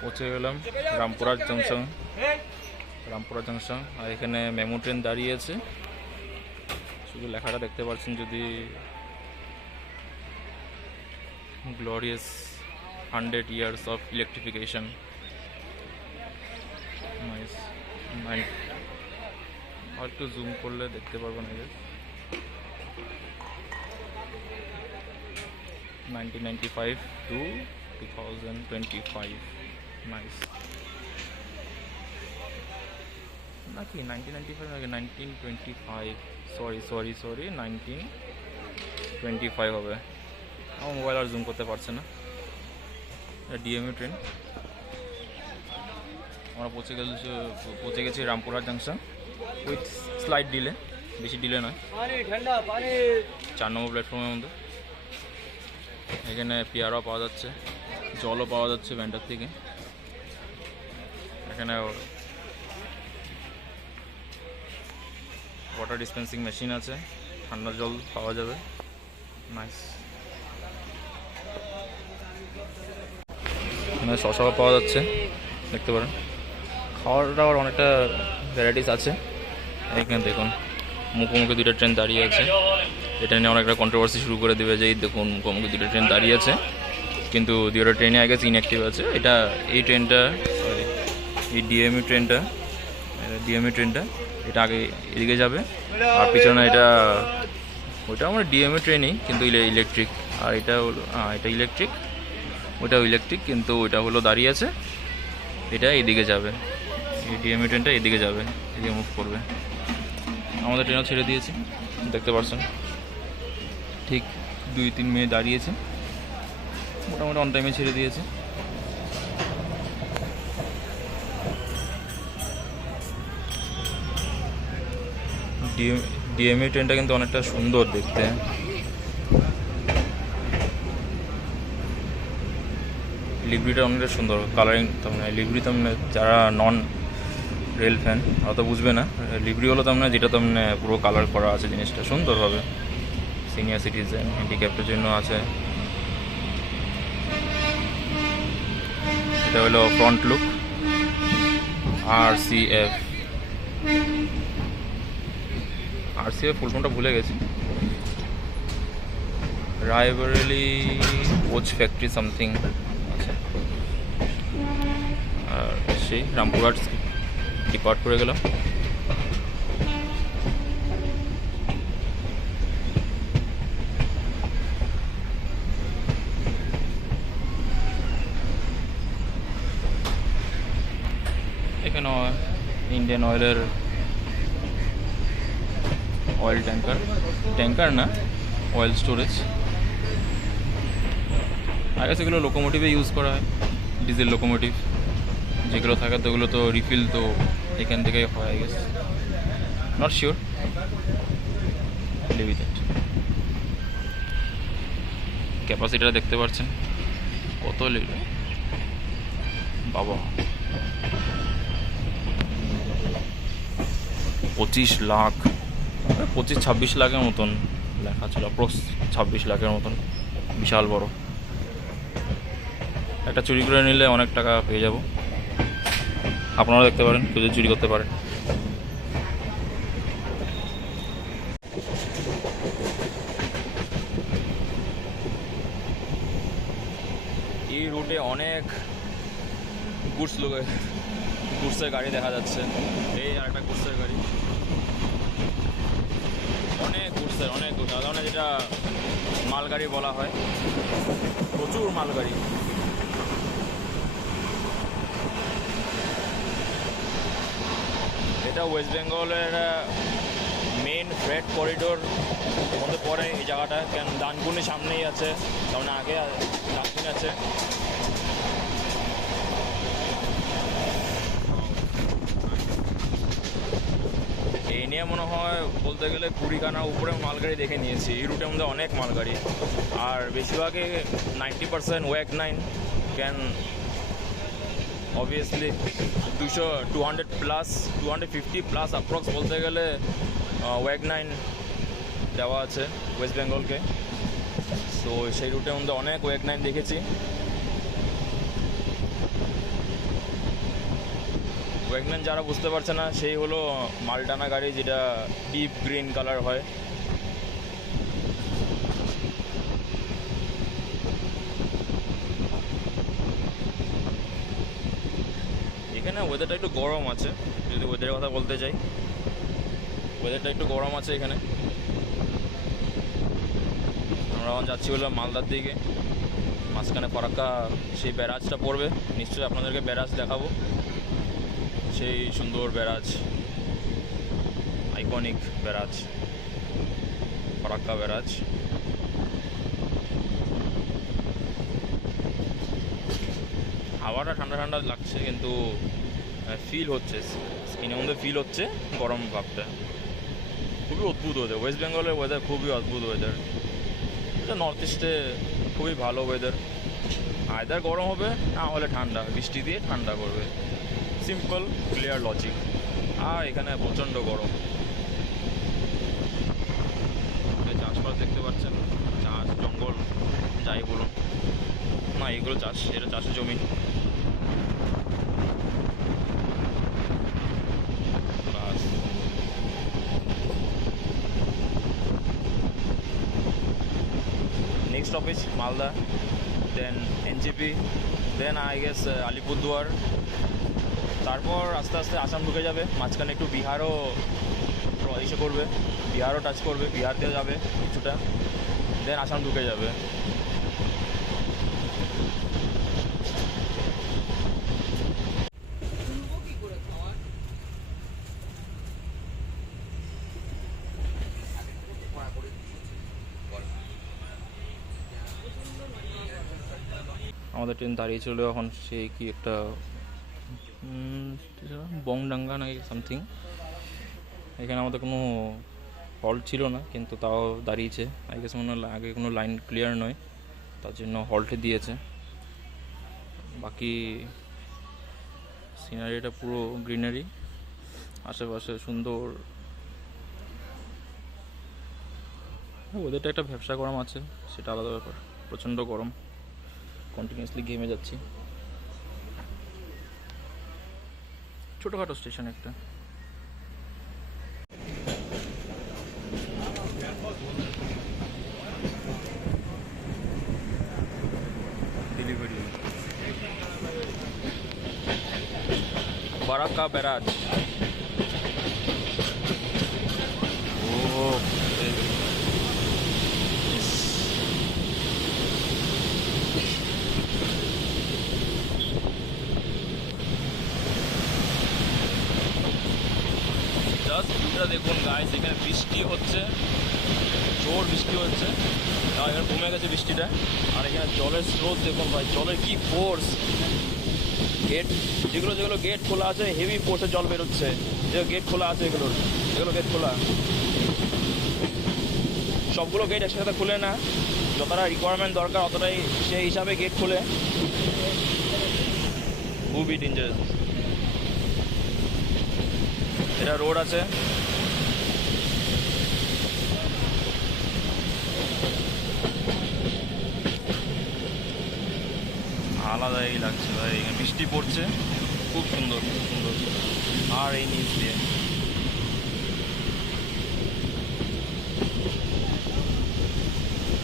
পৌঁছে গেলাম রামপুরহাট জংশন। রামপুরহাট জংশন, আর এখানে মেমো ট্রেন দাঁড়িয়ে আছে। শুধু লেখাটা দেখতে পাচ্ছেন যদি, glorious 100 years of electrification। Nice. আর একটু জুম করলে দেখতে পারবো না। 1995 to 2025। নাইস। নাকি 1995 নাকি 1925, সরি 1925 হবে। আমার মোবাইল আর জুম করতে পারছে না। DMU train. আমরা পৌঁছে গেছি Rampurhat junction with slide delay, বেশি ডিলে নয়। 4 নম্বর প্ল্যাটফর্মের মধ্যে। এখানে পেয়ারাও পাওয়া যাচ্ছে, জলও পাওয়া যাচ্ছে ভ্যান্ডার থেকে। এখানে ওয়াটার ডিসপেন্সিং মেশিন আছে, ঠান্ডা জল পাওয়া যাবে। নাইস। এখানে শসাও পাওয়া যাচ্ছে, দেখতে পারেন। খাওয়ার দাওয়ার অনেকটা ভ্যারাইটিস আছে। এখানে দেখুন মুখোমুখি 2টা ট্রেন দাঁড়িয়ে আছে। এটা নিয়ে অনেকটা কন্ট্রোভার্সি শুরু করে দেবে যে এই দেখুন মুখোমুখি 2টা ট্রেন দাঁড়িয়ে আছে, কিন্তু 2টা ট্রেনে আগে ইনঅ্যাক্টিভ আছে। এই ট্রেনটা, সরি এই ডিএমইউ ট্রেনটা এটা আগে এদিকে যাবে, আর পিছনে ওইটা আমার ডিএমইউ ট্রেনই, কিন্তু ইলেকট্রিক। আর এটা হলো এটা ইলেকট্রিক, ওইটাও ইলেকট্রিক, কিন্তু ওইটা হলো দাঁড়িয়ে আছে। এটা এদিকে যাবে, এই ডিএমইউ ট্রেনটা এদিকে যাবে, এদিকে মুভ করবে। আমাদের ট্রেনও ছেড়ে দিয়েছে, দেখতে পাচ্ছেন। ঠিক 2-3 মিনিট দাঁড়িয়েছে, মোটামুটি অন টাইমে ছেড়ে দিয়েছে। ডিএমইউ ট্রেনটা কিন্তু অনেকটা সুন্দর দেখতে। লিভরিটা অনেকটা সুন্দর কালারিং। তার মানে লিভরি, তার মানে যারা নন রেল ফ্যান অত বুঝবে না। লিভরি হলো তার মানে যেটা তার মানে পুরো কালার করা আছে, জিনিসটা সুন্দর হবে। সিনিয়র সিটিজেন, হ্যান্ডিক্যাপ্টের জন্য আছে। এটা হলো ফ্রন্ট লুক, RCF ফুল ফর্মটা ভুলে গেছি। রায়বরেলি কোচ ফ্যাক্টরি সামথিং আছে। আর সেই রামপুরহাট ডিপার্ট করে গেলাম। এখানে ইন্ডিয়ান অয়েলের অয়েল ট্যাঙ্কার না, অয়েল স্টোরেজ। আগে সেগুলো লোকোমোটিভে ইউজ করা হয়, ডিজেল লোকোমোটিভ যেগুলো থাকে তো ওগুলো তো রিফিল তো এখান থেকেই হয়, I guess, not sure, leave it. ক্যাপাসিটিটা দেখতে পাচ্ছেন কত লিটার, বাবা 25 লাখ, 25-26 লাখের মতন লেখা ছিল, অ্যাপ্রক্স 26 লাখের মতন, বিশাল বড়। একটা চুরি করে নিলে অনেক টাকা পেয়ে যাব, আপনারা দেখতে পারেন, কেউ যদি চুরি করতে পারেন। এই রুটে অনেক গুডসের গাড়ি দেখা যাচ্ছে। এই আর একটা গুডসের গাড়ি, অনেক গুড, সাধারণত যেটা মালগাড়ি বলা হয়, প্রচুর মালগাড়ি। এটা ওয়েস্ট বেঙ্গলের মেন ফ্রেট করিডোর মধ্যে পড়ে এই জায়গাটা, কেন ডানকুনি সামনেই আছে, সামনে আগে ডানকুনি আছে। এই নিয়ে মনে হয় বলতে গেলে 20খানার উপরে মালগাড়ি দেখে নিয়েছি। এই রুটের মধ্যে অনেক মালগাড়ি, আর বেশিরভাগই 90% WAG9, ক্যান অবভিয়াসলি 250+ অ্যাপ্রক্স বলতে গেলে WAG9 দেওয়া আছে ওয়েস্ট বেঙ্গলকে। সো সেই রুটের মধ্যে অনেক WAG9 দেখেছি। WAG9 যারা বুঝতে পারছে না, সেই হলো মালটানা গাড়ি, যেটা ডিপ গ্রিন কালার হয়। এখানে ওয়েদারটা একটু গরম আছে, যদি ওয়েদারের কথা বলতে চাই, ওয়েদারটা একটু গরম আছে এখানে। আমরা এখন যাচ্ছি হলো মালদার দিকে, মাঝখানে ফারাক্কা সেই ব্যারাজটা পড়বে, নিশ্চয়ই আপনাদেরকে ব্যারাজ দেখাবো। সেই সুন্দর barrage, iconic barrage, Farakka barrage. হাওয়াটা ঠান্ডা ঠান্ডা লাগছে, কিন্তু ফিল হচ্ছে, স্কিনের মধ্যে ফিল হচ্ছে গরম ভাবটা। খুবই অদ্ভুত ওয়েদার, ওয়েস্ট বেঙ্গলের ওয়েদার খুবই অদ্ভুত ওয়েদার। এটা নর্থ ইস্টে খুবই ভালো ওয়েদার, আয়দার গরম হবে, না হলে ঠান্ডা, বৃষ্টি দিয়ে ঠান্ডা করবে, সিম্পল ক্লিয়ার লজিক। আর এখানে প্রচণ্ড গরম। চাষবাস দেখতে পাচ্ছেন, চাষ জঙ্গল যাই বলুন না, এগুলো চাষ, এটা চাষের জমি। Next office Malda, then NGP, then I guess Alipurduar, তারপর আস্তে আস্তে আসাম ঢুকে যাবে। মাঝখানে একটু বিহারও এসে করবে, বিহারও টাচ করবে, বিহার দিয়ে যাবে কিছুটা, দেন আসাম ঢুকে যাবে। আমাদের ট্রেন দাঁড়িয়ে ছিল এখন, সেই কি একটা বংডাঙ্গা নাকি সামথিং। এখানে আমাদের কোনো হল্ট ছিল না, কিন্তু তাও দাঁড়িয়েছে। আই গেস মনে হয় আগে কোনো লাইন ক্লিয়ার নয়, তার জন্য হল্টে দিয়েছে। বাকি সিনারিটা পুরো গ্রিনারি, আশেপাশে সুন্দর। ওদেরটা একটা ব্যবসা গরম আছে, সেটা আলাদা ব্যাপার। প্রচণ্ড গরম, কন্টিনিউয়াসলি ঘেমে যাচ্ছি। ছোটোখাটো স্টেশন একটা। Delivery Farakka barrage. ও ওয়েদারটা দেখুন গাইস, এখানে বৃষ্টি হচ্ছে, জোর বৃষ্টি হচ্ছে, আর এখানে কমে গেছে বৃষ্টিটা। আর এখানে জলের স্রোত দেখুন ভাই, জলের কি ফোর্স। গেট যেগুলো গেট খোলা আছে, হেভি ফোর্সে জল বেরোচ্ছে। যে গেট খোলা আছে এগুলো গেট খোলা, সবগুলো গেট একসাথে খুলে না, যতটা রিকোয়ারমেন্ট দরকার অতটাই সেই হিসাবে গেট খুলে। খুবই ডেঞ্জারাস। এটা রোড আছে, আলাদাই লাগছে ভাই। এখানে বৃষ্টি পড়ছে, খুব সুন্দর খুব সুন্দর। আর এই নিচ দিয়ে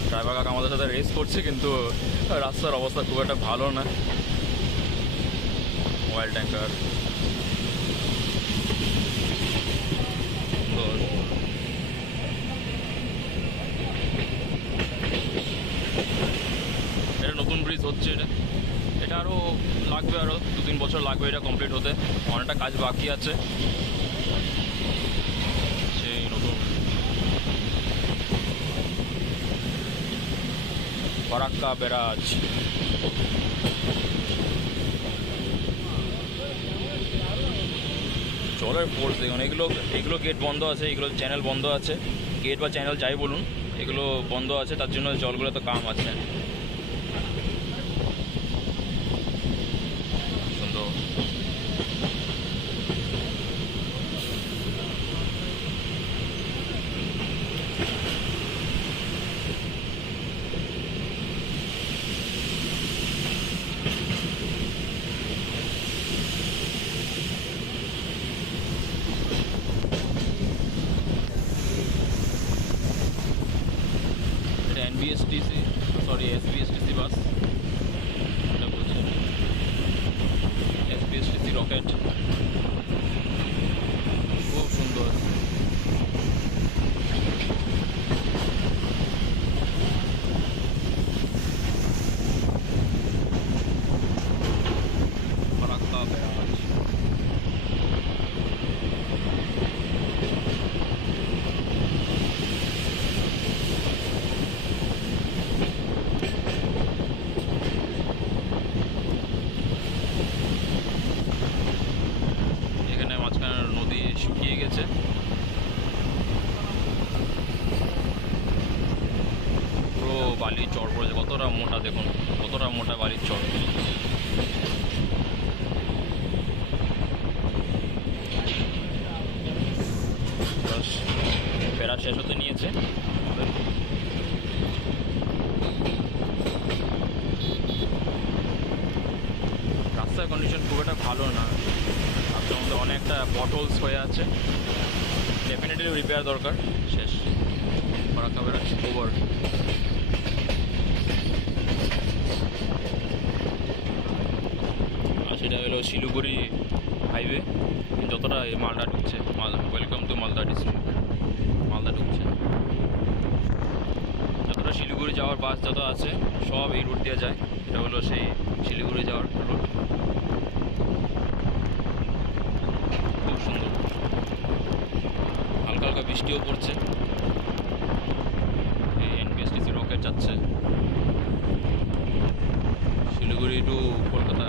ড্রাইভার কাকা আমাদের সাথে রেস করছে, কিন্তু রাস্তার অবস্থা খুব একটা ভালো না। অয়েল ট্যাঙ্কার সুন্দর। এটা নতুন ব্রিজ হচ্ছে, এটা আরও লাগবে, আরও 2-3 বছর লাগবে এটা কমপ্লিট হতে। অনেকটা কাজ বাকি আছে। সেই নতুন ফারাক্কা ব্যারাজ। জলের ফোর্স দেখুন। এগুলো গেট বন্ধ আছে, এগুলো চ্যানেল বন্ধ আছে। গেট বা চ্যানেল যাই বলুন, এগুলো বন্ধ আছে, তার জন্য জলগুলো তো কাম আছে। সুন্দর। এটা এনবিএসটিসি, সরি এসবিএসটিসি বাস, এটা বলছি এসবিএসটিসি রকেট। খুব সুন্দর। ফারাক্কা ব্যারাজ। এখানে মাঝখানে নদী শুকিয়ে গেছে। পুরো বালির চর পড়েছে, কতটা মোটা দেখুন, কতটা মোটা বালির চর। ফেরা শেষ হতে নিয়েছে। রাস্তার কন্ডিশন খুব একটা ভালো না, রাস্তার মধ্যে অনেকটা পটলস হয়ে আছে, ডেফিনেটলি রিপেয়ার দরকার। শেষ ফারাক্কা ব্যারাজ ওভার। আর সেটা হলো শিলিগুড়ি হাইওয়ে, যতটা মালদা ঢুকছে। Welcome to Malda district. Malda ঢুকছে, যতটা শিলিগুড়ি যাওয়ার বাস যত আছে সব এই রুট দিয়ে যায়। এটা হলো সেই শিলিগুড়ি যাওয়ার রুট। খুব সুন্দর। হালকা হালকা বৃষ্টিও পড়ছে। এই এনবিএসটিসি রকেট যাচ্ছে শিলিগুড়ি টু কলকাতা।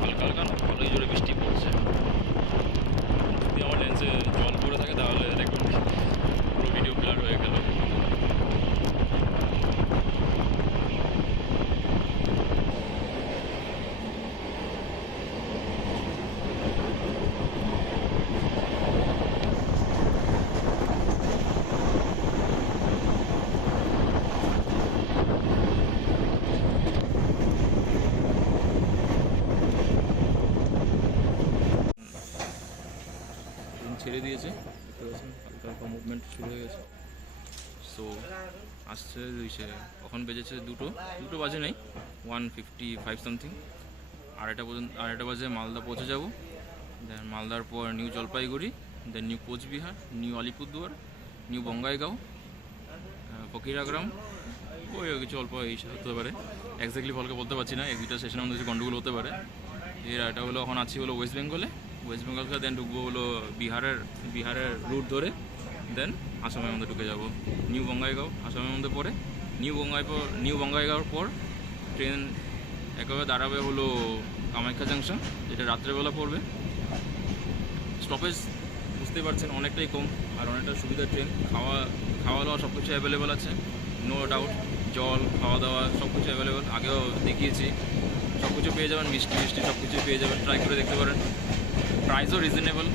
হালকা হালকা না, ভালোই জোরে বৃষ্টি পড়ছে। যদি আমার লেন্সে জল পড়ে থাকে তাহলে দেখুন পুরো ভিডিও ব্লার হয়ে গেল। ছেড়ে দিয়েছে, দেখতে পাচ্ছেন হালকা হালকা মুভমেন্ট শুরু হয়ে গেছে। সো আসছে কখন বেজেছে, দুটো বাজে নেই, 1:55 সামথিং। আড়াইটা বাজে মালদা পৌঁছে যাব। দেন মালদার পর new Jalpaiguri, then new Coochbehar, new Alipurduar, new Bongaigaon, Fakiragram, ওই কিছু অল্প ইস্যু হতে পারে, এক্স্যাক্টলি ভালকে বলতে পারছি না, এক দুইটা সেশনের মধ্যে কিছু গন্ডগোল হতে পারে। এর এটা হলো এখন আছি হলো ওয়েস্ট বেঙ্গলে, ওয়েস্ট বেঙ্গল থেকে দেন ঢুকবো হলো বিহারের রুট ধরে, দেন আসামের মধ্যে ঢুকে যাব নিউ বঙ্গাইগাঁও, আসামের মধ্যে পরে নিউ বঙ্গাইগাঁওর পর ট্রেন একেবারে দাঁড়াবে হলো কামাখ্যা জাংশন, যেটা রাত্রেবেলা পড়বে। স্টপেজ বুঝতেই পারছেন অনেকটাই কম আর অনেকটা সুবিধার ট্রেন। খাওয়া দাওয়া সব কিছু অ্যাভেলেবেল আছে, নো ডাউট। জল, খাওয়া দাওয়া সব কিছু অ্যাভেলেবেল, আগেও দেখিয়েছি। সব কিছু পেয়ে যাবেন, মিষ্টি সব কিছু পেয়ে যাবেন, ট্রাই করে দেখতে পারেন। প্রাইসও রিজনেবল।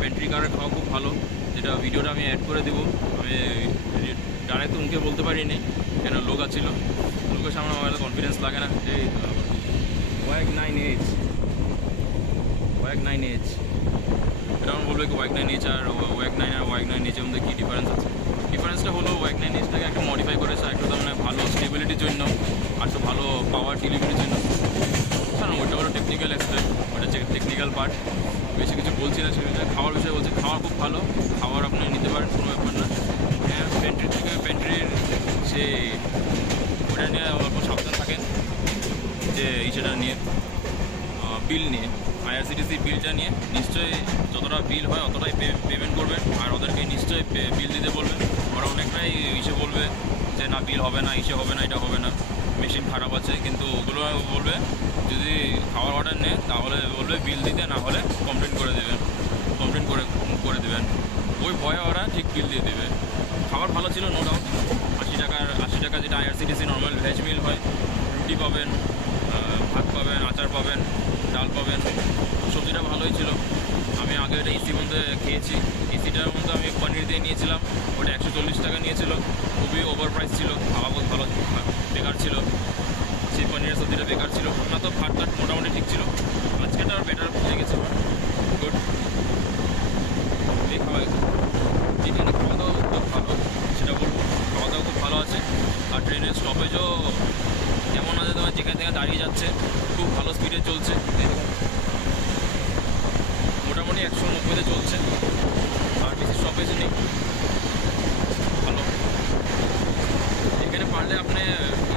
পেন্ট্রি কারের খাওয়া খুব ভালো, যেটা ভিডিওটা আমি অ্যাড করে দেবো। আমি ডাইরেক্ট উনকে বলতে পারিনি, কেন লোক আছিল, লোকের সামনে আমার কনফিডেন্স লাগে না। এই ওয়াগ 9H এটা আমার বলবে কি ওয়াগ 9H আর ওয়াগ 9 আর ওয়াগ 9H-এর মধ্যে কী ডিফারেন্স আছে। ডিফারেন্সটা হলো ওয়াগ 9H-টাকে একটু মডিফাই করেছে একটু মানে ভালো স্টেবিলিটির জন্য আর একটু ভালো পাওয়ার ডেলিভারির জন্য। কারণ ওইটা হলো টেকনিক্যাল এক্সপেক্ট, ওটা টেকনিক্যাল পার্ট, বেশি কিছু বলছি না। সে বিষয়ে খাওয়ার বিষয়ে বলছি, খাওয়ার খুব ভালো, খাবার আপনি নিতে পারেন, কোনো ব্যাপার না। হ্যাঁ, পেন্ট্রির সে ওটা নিয়ে অল্প সাবধান থাকেন, যে সেটা নিয়ে বিল নিয়ে IRCTC বিলটা নিয়ে নিশ্চয়ই যতটা বিল হয় অতটাই পেমেন্ট করবেন, আর ওদেরকে নিশ্চয়ই বিল দিতে বলবেন। ওরা অনেকটাই বলবে যে না বিল হবে না, হবে না, এটা হবে না, মেশিন খারাপ আছে, কিন্তু ওগুলো বলবে যদি খাবার অর্ডার নেয় তাহলে বলবে বিল দিতে, না হলে কমপ্লেন করে দেবেন। ওই ভয়ে ওরা ঠিক বিল দিয়ে দেবে। খাবার ভালো ছিল, নো ডাউট। 80 টাকা যেটা IRCTC নর্মাল ভেজ মিল হয়, রুটি পাবেন, ভাত পাবেন, আচার পাবেন, ডাল পাবেন, সবজিটা ভালোই ছিল। আমি আগে এটা এসি মধ্যে খেয়েছি, এসিটার মধ্যে আমি পনির দিয়ে নিয়েছিলাম, ওটা 140 টাকা নিয়েছিল, খুবই ওভার প্রাইস ছিল। খাওয়া খুব ভালো, বেকার ছিল, সেই পনিরের সবজিটা বেকার ছিল না। তো ভাত মোটামুটি ঠিক ছিল, আজকেটা আর বেটার লেগেছে, গুড। এই যেখানে খাওয়া দাওয়া খুব ভালো, সেটা বলবো, খাওয়া দাওয়া খুব ভালো আছে। আর ট্রেনের স্টপেজও এমন আছে তোমার যেখান থেকে দাঁড়িয়ে যাচ্ছে, খুব ভালো স্পিডে চলছে, মোটামুটি 190-তে চলছে, আর বেশি স্টপেজও নেই, ভালো। এখানে পারলে আপনি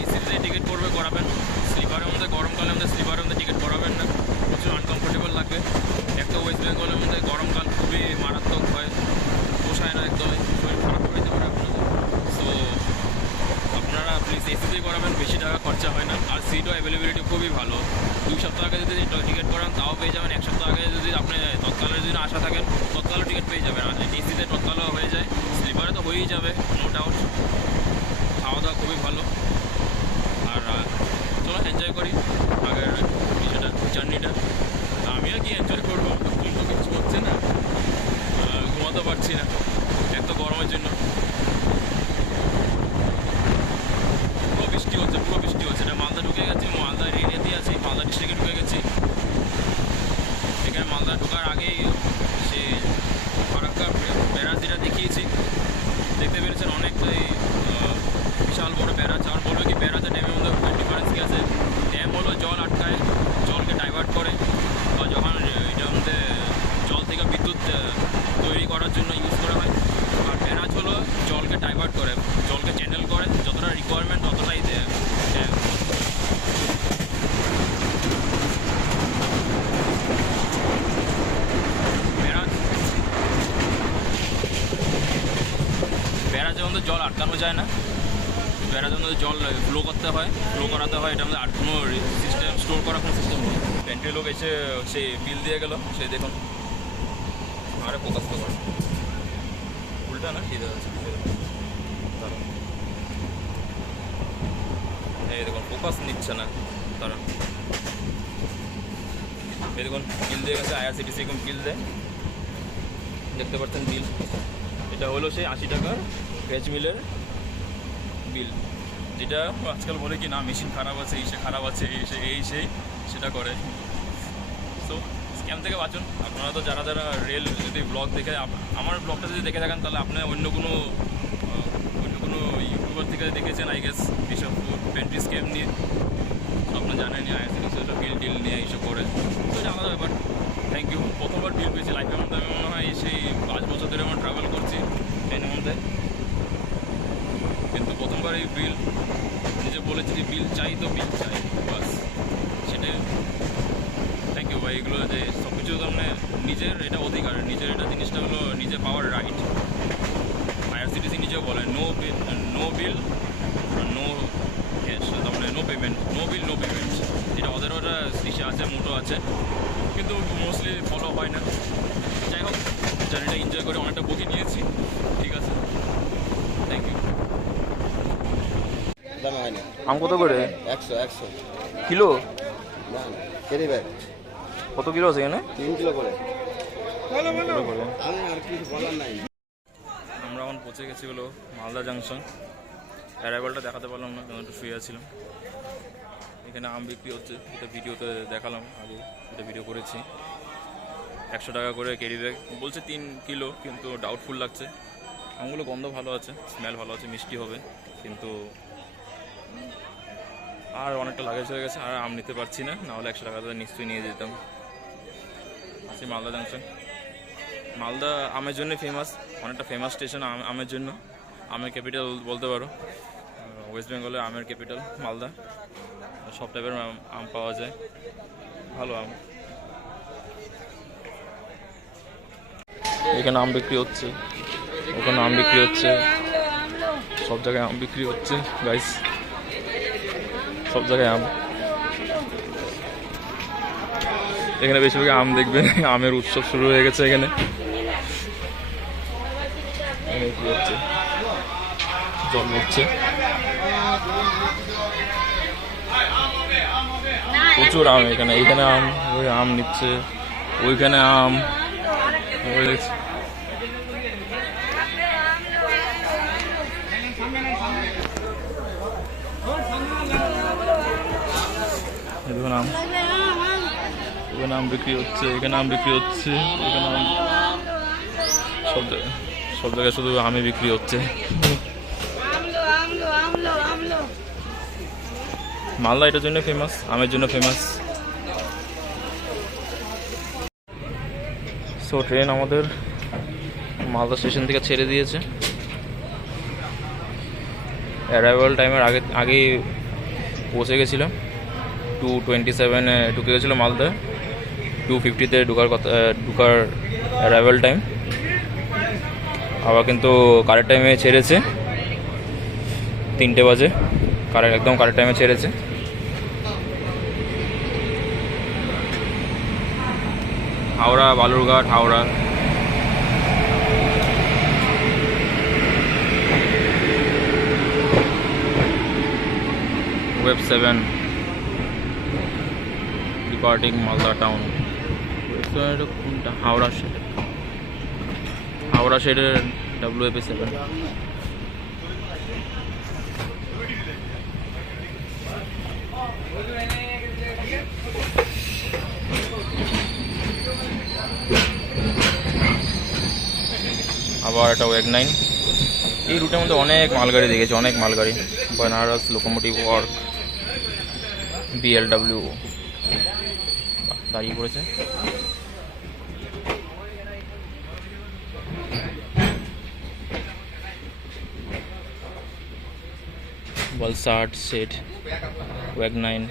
এসিতে টিকিট করাবেন, স্লিপারের মধ্যে গরমকালের মধ্যে স্লিপারের মধ্যে টিকিট করাবেন না, প্রচুর আনকমফোর্টেবল লাগবে। একটা ওয়েস্ট বেঙ্গলের মধ্যে গরমকাল খুবই মারাত্মক হয়, পোষায় না একদমই, শরীর খারাপ করে দিতে পারে আপনাদের। সো আপনারা প্লিজ এসিতেই করাবেন, বেশি টাকা খরচা হয় না, আর সিটও অ্যাভেলেবিলিটি খুবই ভালো। 2 সপ্তাহ আগে যদি টিকিট করান তাও পেয়ে যাবেন, 1 সপ্তাহ আগে যদি আপনি তৎকালের যদি আশা থাকেন তৎকালও টিকিট পেয়ে যাবেন। আর এসিতে তৎকালও হয়ে যায়, স্লিপারে তো হয়েই যাবে, নো ডাউট। খাওয়া দাওয়া খুবই ভালো। আর চলো এনজয় করি আগের বিষয়টা, জার্নিটা। আমিও কি এনজয় করবো, কিছু হচ্ছে না, ঘুমাতে পারছি না এত গরমের জন্য। পুরো বৃষ্টি হচ্ছে। এটা মালদা ঢুকে গেছি, মালদার এরিয়াতে আছি, মালদা ডিস্ট্রিক্টে ঢুকে গেছি। এখানে মালদা ঢোকার আগেই সে ফারাক্কা ব্যারাজ যেটা দেখিয়েছি, দেখতে পেরেছেন অনেকটাই বিশাল বড় ব্যারাজ। আমার বলবে কি ব্যারাজের ড্যামের মধ্যে ডিফারেন্স কী আছে। ড্যাম হলো জল আটকায়, জলকে ডাইভার্ট করে, বা যখন এটার মধ্যে জল থেকে বিদ্যুৎ তৈরি করার জন্য ইউজ করা হয়। আর ব্যারাজ হলো জলকে ডাইভার্ট করে, জলকে চ্যানেল করে, যতটা রিকোয়ারমেন্ট ততটাই দেয়। ব্যারাজের মধ্যে জল আটকানো যায় না, ব্যারাজের মধ্যে জল ফ্লো করাতে হয়। এটার মধ্যে আর কোনো সিস্টেম স্টোর করার কোনো সিস্টেম নেই। পেন্ট্রি লোক এসে সে বিল দিয়ে গেল, সে দেখুন, আরে ফোকাস তো করে উল্টা না, ঠিক আছে, এই দেখুন ফোকাস নিচ্ছে না তারা। এই দেখুন বিল দিয়ে গেছে, IRCTC এরকম বিল দেয়, দেখতে পাচ্ছেন বিল। এটা হলো সেই 80 টাকার ভেজ মিলের বিল, যেটা আজকাল বলে কি না মেশিন খারাপ আছে, এই সেই সেটা করে। সো স্ক্যাম থেকে বাঁচুন। আপনারা তো যারা রেল যদি ব্লগ দেখে, আমার ব্লগটা যদি দেখে থাকেন, তাহলে আপনি অন্য কোনো ইউটিউবার থেকে দেখেছেন আই গেস এইসব পেন্ট্রি স্ক্যাম নিয়ে। তো আপনার জানেনই IRCTC বিল নিয়ে এইসব করে, তো এটা আলাদা ব্যাপার। Thank you. প্রথমবার বিল পেয়েছি লাইফের মধ্যে, আমি মনে হয় সেই 5 বছর ধরে আমার ট্রাভেল করছি ট্রেনের মধ্যে, কিন্তু প্রথমবার এই বিল, নিজে বলেছি যে বিল চাই তো বিল চাই, বাস সেটাই। থ্যাংক ইউ ভাই। এগুলো যে সব কিছু মানে নিজের এটা অধিকার, নিজের এটা জিনিসটা হলো নিজে পাওয়ার রাইট। আইআরসিটিসি নিজেও বলে নো বিল নো ক্যাশ, তার মানে নো পেমেন্ট, নো বিল নো পেমেন্ট। এটা ওদের ওটা ইসে আছে, মোটো আছে, কিন্তু মোস্টলি ফলো হয় না। যাই হোক, জার্নিটা এনজয় করে অনেকটা বকে নিয়েছি, ঠিক আছে, থ্যাংক ইউ। দাম হয় না, আম কত করে 100 কিলো? না কেরি ব্যাগ কত কিলো আছে এখানে? 3 কিলো করে। কিলো করে। আমি আর কিছু বলার নাই। আমরা এখন পৌঁছে গেছি হলো মালদা জাংশন। অ্যারাইভালটা দেখাতে পারলাম না, কারণ একটু শুয়ে ছিলাম। এখানে আম বিক্রি হচ্ছে, এটা ভিডিওতে দেখালাম আগে, এটা ভিডিও করেছি। 100 টাকা করে ক্যারি ব্যাগ, বলছে 3 কিলো, কিন্তু ডাউটফুল লাগছে। আমগুলো গন্ধ ভালো আছে, স্মেল ভালো আছে, মিষ্টি হবে, কিন্তু আর অনেকটা লাগেজ হয়ে গেছে, আর আম নিতে পারছি না, নাহলে 100 টাকাতে নিশ্চয়ই নিয়ে যেতাম। আছি মালদা জাংশন। মালদা আমের জন্য ফেমাস, অনেকটা ফেমাস স্টেশন আমের জন্য, আমের ক্যাপিটাল বলতে পারো। ওয়েস্ট বেঙ্গলের আমের ক্যাপিটাল মালদা, সব টাইপের আম পাওয়া যায়, ভালো আম। এখানে আম বিক্রি হচ্ছে, ওখানে আম বিক্রি হচ্ছে, সব জায়গায় আম বিক্রি হচ্ছে গাইস, সব জায়গায় আম। এখানে বেশিরভাগ আম দেখবেন, আমের উৎসব শুরু হয়ে গেছে এখানে। কি হচ্ছে, জল হচ্ছে, প্রচুর আম এখানে। এইখানে আম, ওই আম নিচ্ছে, ওইখানে আম, দেখুন আম, ওখানে আম বিক্রি হচ্ছে, এখানে আম বিক্রি হচ্ছে, ওখানে আম, সব জায়গায় শুধু আমই বিক্রি হচ্ছে। মালদা এটার জন্য ফেমাস, আমের জন্য ফেমাস। সো ট্রেন আমাদের মালদা স্টেশন থেকে ছেড়ে দিয়েছে। অ্যারাইভাল টাইমের আগেই পৌঁছে গেছিলাম। 2:27 ঢুকে গেছিলো মালদা, 2:50 ঢুকার অ্যারাইভাল টাইম। আবার কিন্তু কারেক্ট টাইমে ছেড়েছে, 3টে বাজে, একদম কারেক্ট টাইমে ছেড়েছে। Howrah, Balurghat, Howrah. Web 7 departing Malda town. কোনটা? হাওড়া শেডের WAP7। আবার একটা ওয়েগ 9। এই রুটের মধ্যে অনেক মালগাড়ি দেখেছি, অনেক মালগাড়ি। বেনারস লোকোমোটিভ ওয়ার্ক, BLW দাঁড়িয়ে পড়েছে। বলসাড সেট ওয়েগ 9।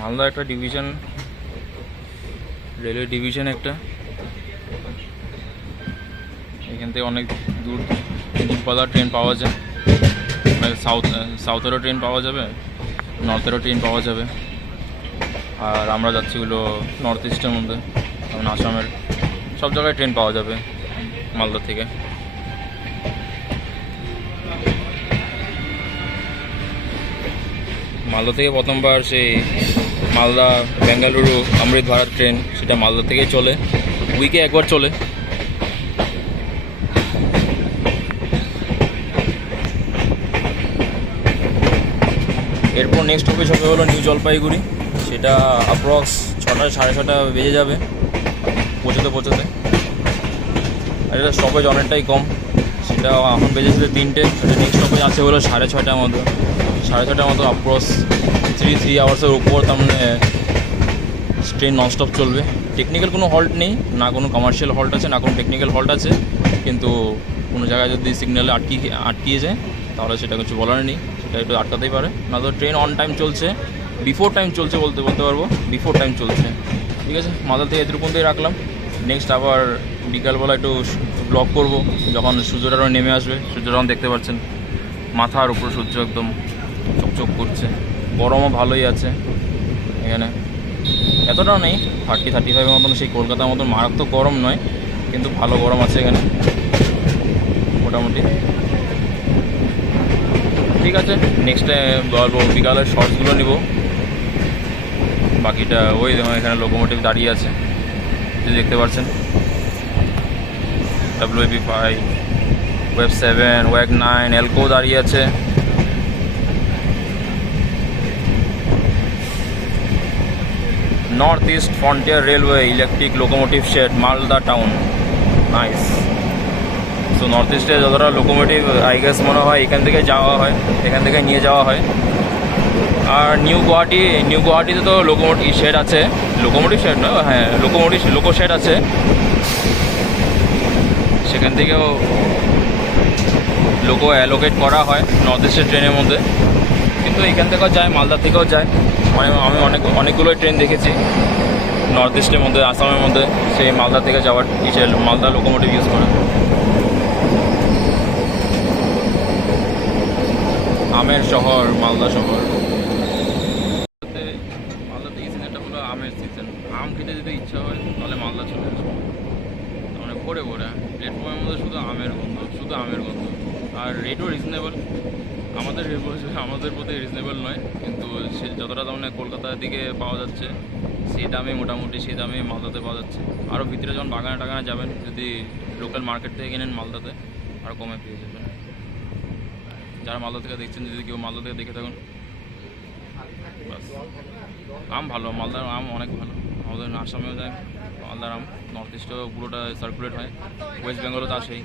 মালদা একটা ডিভিশন, রেলওয়ে ডিভিশন একটা। এখান থেকে অনেক দূর দূরপাল্লার ট্রেন পাওয়া যায়, সাউথেরও ট্রেন পাওয়া যাবে, নর্থেরও ট্রেন পাওয়া যাবে। আর আমরা যাচ্ছি হলো নর্থ ইস্টের মধ্যে, যেমন আসামের সব জায়গায় ট্রেন পাওয়া যাবে মালদা থেকে। মালদা থেকে প্রথমবার সেই মালদা বেঙ্গালুরু অমৃত ভারত ট্রেন, সেটা মালদা থেকেই চলে, উইকে একবার চলে। এরপর নেক্সট অফিস হবে হলো নিউ জলপাইগুড়ি, সেটা অ্যাপ্রক্স 6টা 6:30 বেজে যাবে পৌঁছতে। আর এটা স্টপেজ অনেকটাই কম, সেটা এখন বেজেছিল 3টে, সেটা নেক্সট স্টপেজ আছে হলো 6:30 মতো, 6:30 মতো অ্যাপ্রক্স থ্রি আওয়ার্সের উপর তার মানে ট্রেন ননস্টপ চলবে। টেকনিক্যাল কোনো হল্ট নেই, না কোনো কমার্শিয়াল হল্ট আছে, না কোনো টেকনিক্যাল হল্ট আছে। কিন্তু কোনো জায়গায় যদি সিগন্যালে আটকিয়ে যায় তাহলে সেটা কিছু বলার নেই, সেটা একটু আটকাতেই পারে। না তো ট্রেন অন টাইম চলছে, বিফোর টাইম চলছে বলতে পারবো, বিফোর টাইম চলছে। ঠিক আছে, মালদা থেকে এতটুকু পর্যন্তই রাখলাম। নেক্সট আবার বিকালবেলা একটু ব্লগ করব, যখন সূর্যটা নেমে আসবে। সূর্য যখন দেখতে পাচ্ছেন মাথার উপর সূর্য একদম চকচক করছে, গরমও ভালোই আছে এখানে, এতটাও নেই, 30-35 মতন, সেই কলকাতার মতন মারাত্মক গরম নয়, কিন্তু ভালো গরম আছে এখানে মোটামুটি। ঠিক আছে, নেক্সটে বলবো বিকালের শর্টসগুলো নিব। বাকিটা ওই দেখুন এখানে লোকোমোটিভ দাঁড়িয়ে আছে, যে দেখতে পাচ্ছেন WAP5, ওয়েব 7, ওয়েগ 9, এলকো দাঁড়িয়ে আছে। North east frontier railway electric locomotive shed, Malda town, nice. So north ইস্টে যতটা লোকোমোটিভ আই গেস মনে হয় এখান থেকে যাওয়া হয়, এখান থেকে নিয়ে যাওয়া হয়। আর নিউ গুয়াহাটিতে তো লোকোমোটিভ শেড আছে, লোকোমোটিভ শেড না, হ্যাঁ লোকো শেড আছে, সেখান থেকেও লোকো অ্যালোকেট করা হয় নর্থ ইস্টের ট্রেনের মধ্যে। কিন্তু এখান থেকেও যায়, মালদা থেকেও যায়, মানে আমি অনেকগুলোই ট্রেন দেখেছি নর্থ ইস্টের মধ্যে, আসামের মধ্যে, সেই মালদা থেকে যাওয়ার মালদা লোকোমোটিভ ইউজ করে। আমের শহর মালদা শহর, মালদাতে এই সিজনটা হলো আমের সিজন। আম খেতে যদি ইচ্ছা হয় তাহলে মালদা চলে আসবে, মানে ভরে ভরে প্ল্যাটফর্মের মধ্যে শুধু আমের গন্ধ, আর রেটও রিজনেবল। আমাদের প্রতি রিজনেবল নয়, কিন্তু সে যতটা দামে কলকাতার দিকে পাওয়া যাচ্ছে সেই দামে, মোটামুটি সেই দামে মালদাতে পাওয়া যাচ্ছে। আরও ভিতরে যখন বাগানে যাবেন, যদি লোকাল মার্কেট থেকে কিনেন মালদাতে আরও কমে পেয়ে যাবেন। যারা মালদা থেকে দেখছেন, যদি কেউ মালদা থেকে দেখে থাকুন, বাস আম ভালো, মালদার আম অনেক ভালো। আমাদের আসামেও যায় মালদার আম, নর্থ ইস্টেও পুরোটা সার্কুলেট হয়, ওয়েস্ট বেঙ্গলও তো আসেই।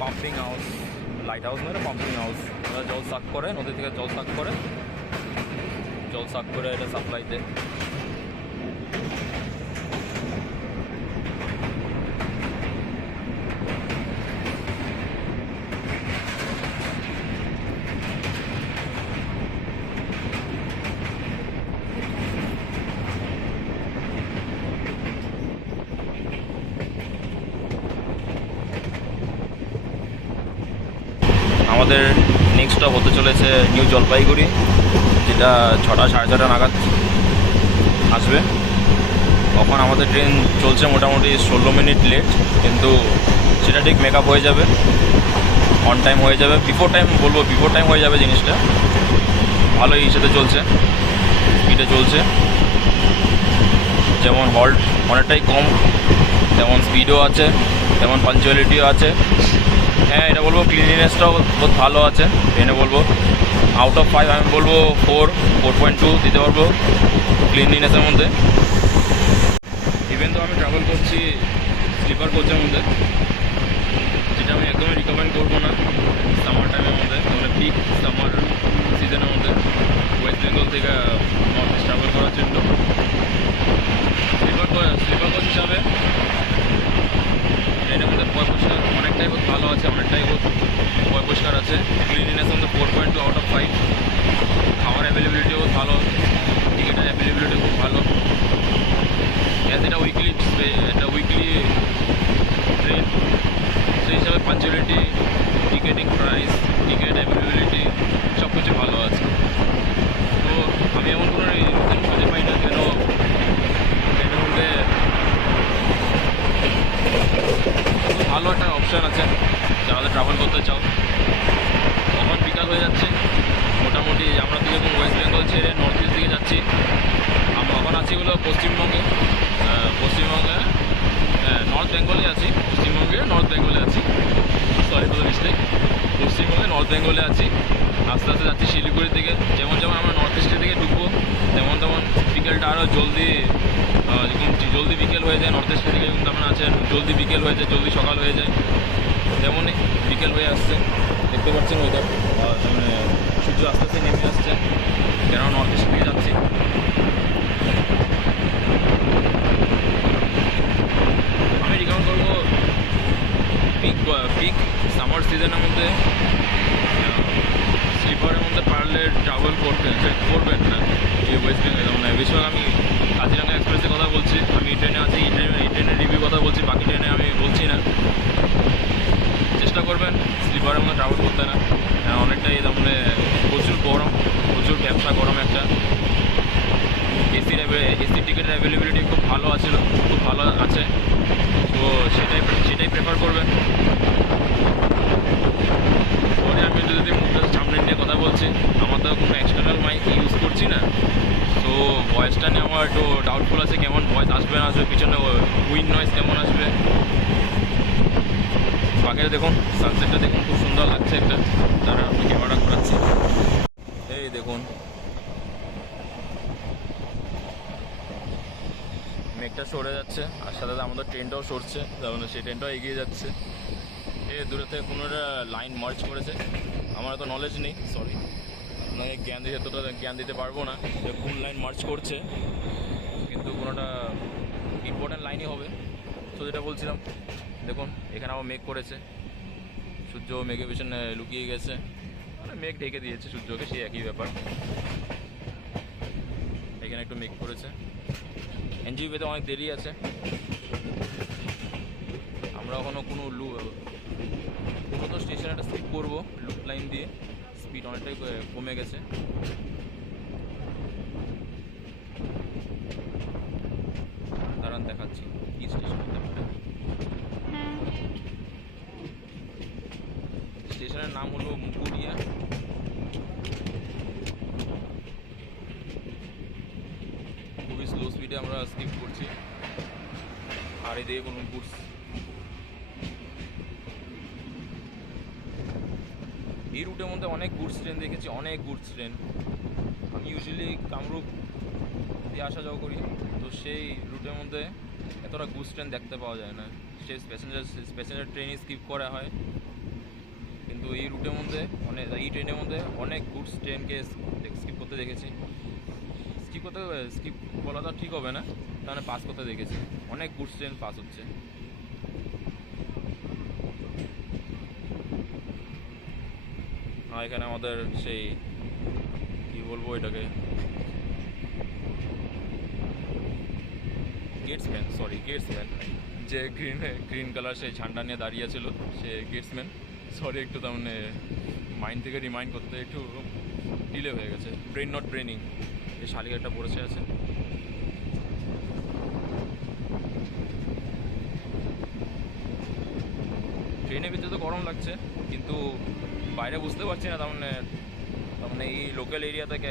পাম্পিং হাউস, লাইট হাউস নয়, পাম্পিং হাউস। ওরা জল সাক করে, নদী থেকে জল সাক করে এটা সাপ্লাই দেয়। আমাদের নেক্সট স্টপ হতে চলেছে নিউ জলপাইগুড়ি, যেটা 6টা 6:30 নাগাদ আসবে। তখন আমাদের ট্রেন চলছে মোটামুটি 16 মিনিট লেট, কিন্তু সেটা ঠিক মেকআপ হয়ে যাবে, অন টাইম হয়ে যাবে, বিফোর টাইম হয়ে যাবে জিনিসটা। ভালোই হিসেবে চলছে, স্পিডে চলছে, যেমন হল্ট অনেকটাই কম, তেমন স্পিডও আছে, তেমন পাঞ্চুয়ালিটিও আছে। হ্যাঁ, এটা বলবো ক্লিনিনেসটাও বহুত ভালো আছে ট্রেনে, বলবো আউট অফ 5 আমি বলবো 4.2 দিতে পারবো ক্লিনিনেসের মধ্যে। ইভেন তো আমি ট্রাভেল করছি স্লিপার কোচের মধ্যে, যেটা আমি একদমই রিকমেন্ড করবো না সামার টাইমের মধ্যে, মানে পিক সামার সিজনের মধ্যে ওয়েস্ট বেঙ্গল থেকে নর্থ ইস্ট ট্রাভেল করার জন্য। স্লিপার কোচ হিসাবে ট্রেনের মধ্যে পরিষ্কার অনেকটাই বহুত ভালো আছে, অনেকটাই বহুত পরিষ্কার আছে। ক্লিনিনেস মধ্যে 4.2 আউট অফ 5। খাওয়ার অ্যাভেলেবিলিটিও বহুত ভালো, টিকিটের অ্যাভেলেবিলিটি খুব ভালো। এটা উইকলি ট্রেন, সেই হিসাবে punctuality, ticketing price, ticket availability সব কিছু ভালো আছে। তো আমি এমন কোনো রিজন খুঁজে পাই না কেন ট্রেনের মধ্যে ভালো একটা অপশান আছে যারা ট্রাভেল করতে চাও। তখন বিকাল হয়ে যাচ্ছে, মোটামুটি আমরা তো যখন ওয়েস্ট বেঙ্গল ছেড়ে নর্থ ইস্ট দিকে যাচ্ছি, আমরা এখন আছি হলো পশ্চিমবঙ্গে নর্থ বেঙ্গলে আছি, নর্থ বেঙ্গলে আছি। আস্তে আস্তে যাচ্ছি শিলিগুড়ির দিকে। যেমন আমরা নর্থ ইস্টের দিকে ঢুকবো, তেমন বিকেলটা আরও জলদি যেরকম জলদি বিকেল হয়ে যায়, নর্থ ইস্টের দিকে যেমন আপনারা আছেন জলদি বিকেল হয়ে যায়, জলদি সকাল হয়ে যায়, তেমনই বিকেল হয়ে আসছে। দেখতে পাচ্ছেন ওয়েদার, মানে সূর্য আস্তে আস্তে নেমে আসছে, কেননা নর্থ ইস্টের দিকে যাচ্ছি। আমি রিকমেন্ড করবো পিক সামার সিজনের মধ্যে স্লিপারের মধ্যে পারলে ট্রাভেল করবেন না এই ওয়েস্ট বেঙ্গল। মানে বেশিরভাগ আমি কাজিরাঙ্গা এক্সপ্রেসের কথা বলছি, আমি এই ট্রেনে আছি, এই ট্রেনের রিভিউ কথা বলছি, বাকি ট্রেনে আমি বলছি না। চেষ্টা করবেন স্লিপারের মধ্যে ট্রাভেল করতে না, অনেকটাই মানে প্রচুর গরম, প্রচুর ব্যবসা গরম একটা। এসি টিকিটের অ্যাভেলেবিলিটি খুব ভালো আছিল, খুব ভালো আছে, তো সেটাই প্রেফার করবেন। পরে আমি যদি মুখটা সামনে নিয়ে কথা বলছি, আমার তো কোনো এক্সটার্নাল মাইক ইউজ করছি না, তো ভয়েসটা নিয়ে আমার একটু ডাউটফুল আছে, কেমন ভয়েস আসবে না আসবে, পিছনে উইন্ড নয়েজ কেমন আসবে। বাকিটা দেখুন, সানসেটটা দেখুন, খুব সুন্দর লাগছে একটা। তারা আমি ক্যামেরা ঘোরাচ্ছি, এই দেখুন মেঘটা সরে যাচ্ছে, আর সাথে সাথে আমাদের ট্রেনটাও সরছে, তাহলে সেই ট্রেনটাও এগিয়ে যাচ্ছে। এই দূরে থেকে কোনো একটা লাইন মার্চ করেছে, আমার এত নলেজ নেই, সরি, আপনাকে জ্ঞান দিতে পারবো না যে কোন লাইন মার্চ করছে, কিন্তু কোনোটা ইম্পর্ট্যান্ট লাইনই হবে। তো যেটা বলছিলাম, দেখুন এখানে আবার মেঘ করেছে, সূর্য মেঘের পিছনে লুকিয়ে গেছে, মানে মেঘ ঢেকে দিয়েছে সূর্যকে, সেই একই ব্যাপার। এখানে একটু মেঘ করেছে, এনজিপি পেতে অনেক দেরি আছে, আমরা এখনও কোনো তো স্টেশনে একটা স্কিপ করবো লুপ লাইন দিয়ে, স্পিড অনেকটাই কমে গেছে। দাঁড়ান দেখাচ্ছি কি স্টেশন হতে পারে। স্টেশনের নাম হলো মুকুরিয়া। খুবই স্লো স্পিডে আমরা স্কিপ করছি, আর এদিকে কোনো গুডস। এই রুটের মধ্যে অনেক গুডস ট্রেন দেখেছি, অনেক গুডস ট্রেন। আমি ইউজুয়ালি কামরূপ দিয়ে আসা যাওয়া করি, তো সেই রুটের মধ্যে এতটা গুডস ট্রেন দেখতে পাওয়া যায় না, সেই প্যাসেঞ্জার ট্রেনই স্কিপ করা হয়। কিন্তু এই রুটের মধ্যে এই ট্রেনের মধ্যে অনেক গুডস ট্রেনকে স্কিপ করতে দেখেছি। স্কিপ বলাটা ঠিক হবে না, তাহলে পাস করতে দেখেছি, অনেক গুডস ট্রেন পাস হচ্ছে। এখানে আমাদের সেই কি বলবো এটাকে, গেটসম্যান যে গ্রিন কালার সেই ঝান্ডা নিয়ে দাঁড়িয়েছিল, সে গেটসম্যান। সরি, একটু তার মানে মাইন্ড থেকে রিমাইন্ড করতে একটু ডিলে হয়ে গেছে। ট্রেন নট ট্রেনিং, এই শালিকাটা বসে আছে। ট্রেনের ভিতরে তো গরম লাগছে, কিন্তু বাইরে বুঝতে পারছি না, তার মানে এই লোকাল এরিয়া থেকে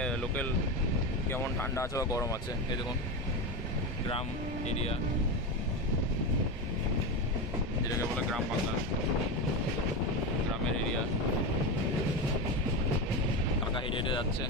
কেমন ঠান্ডা আছে বা গরম আছে। এই দেখুন গ্রাম এরিয়া, যেটাকে বলে গ্রাম বাংলা, গ্রামের এরিয়া। কাকা হেঁটে হেঁটে যাচ্ছে।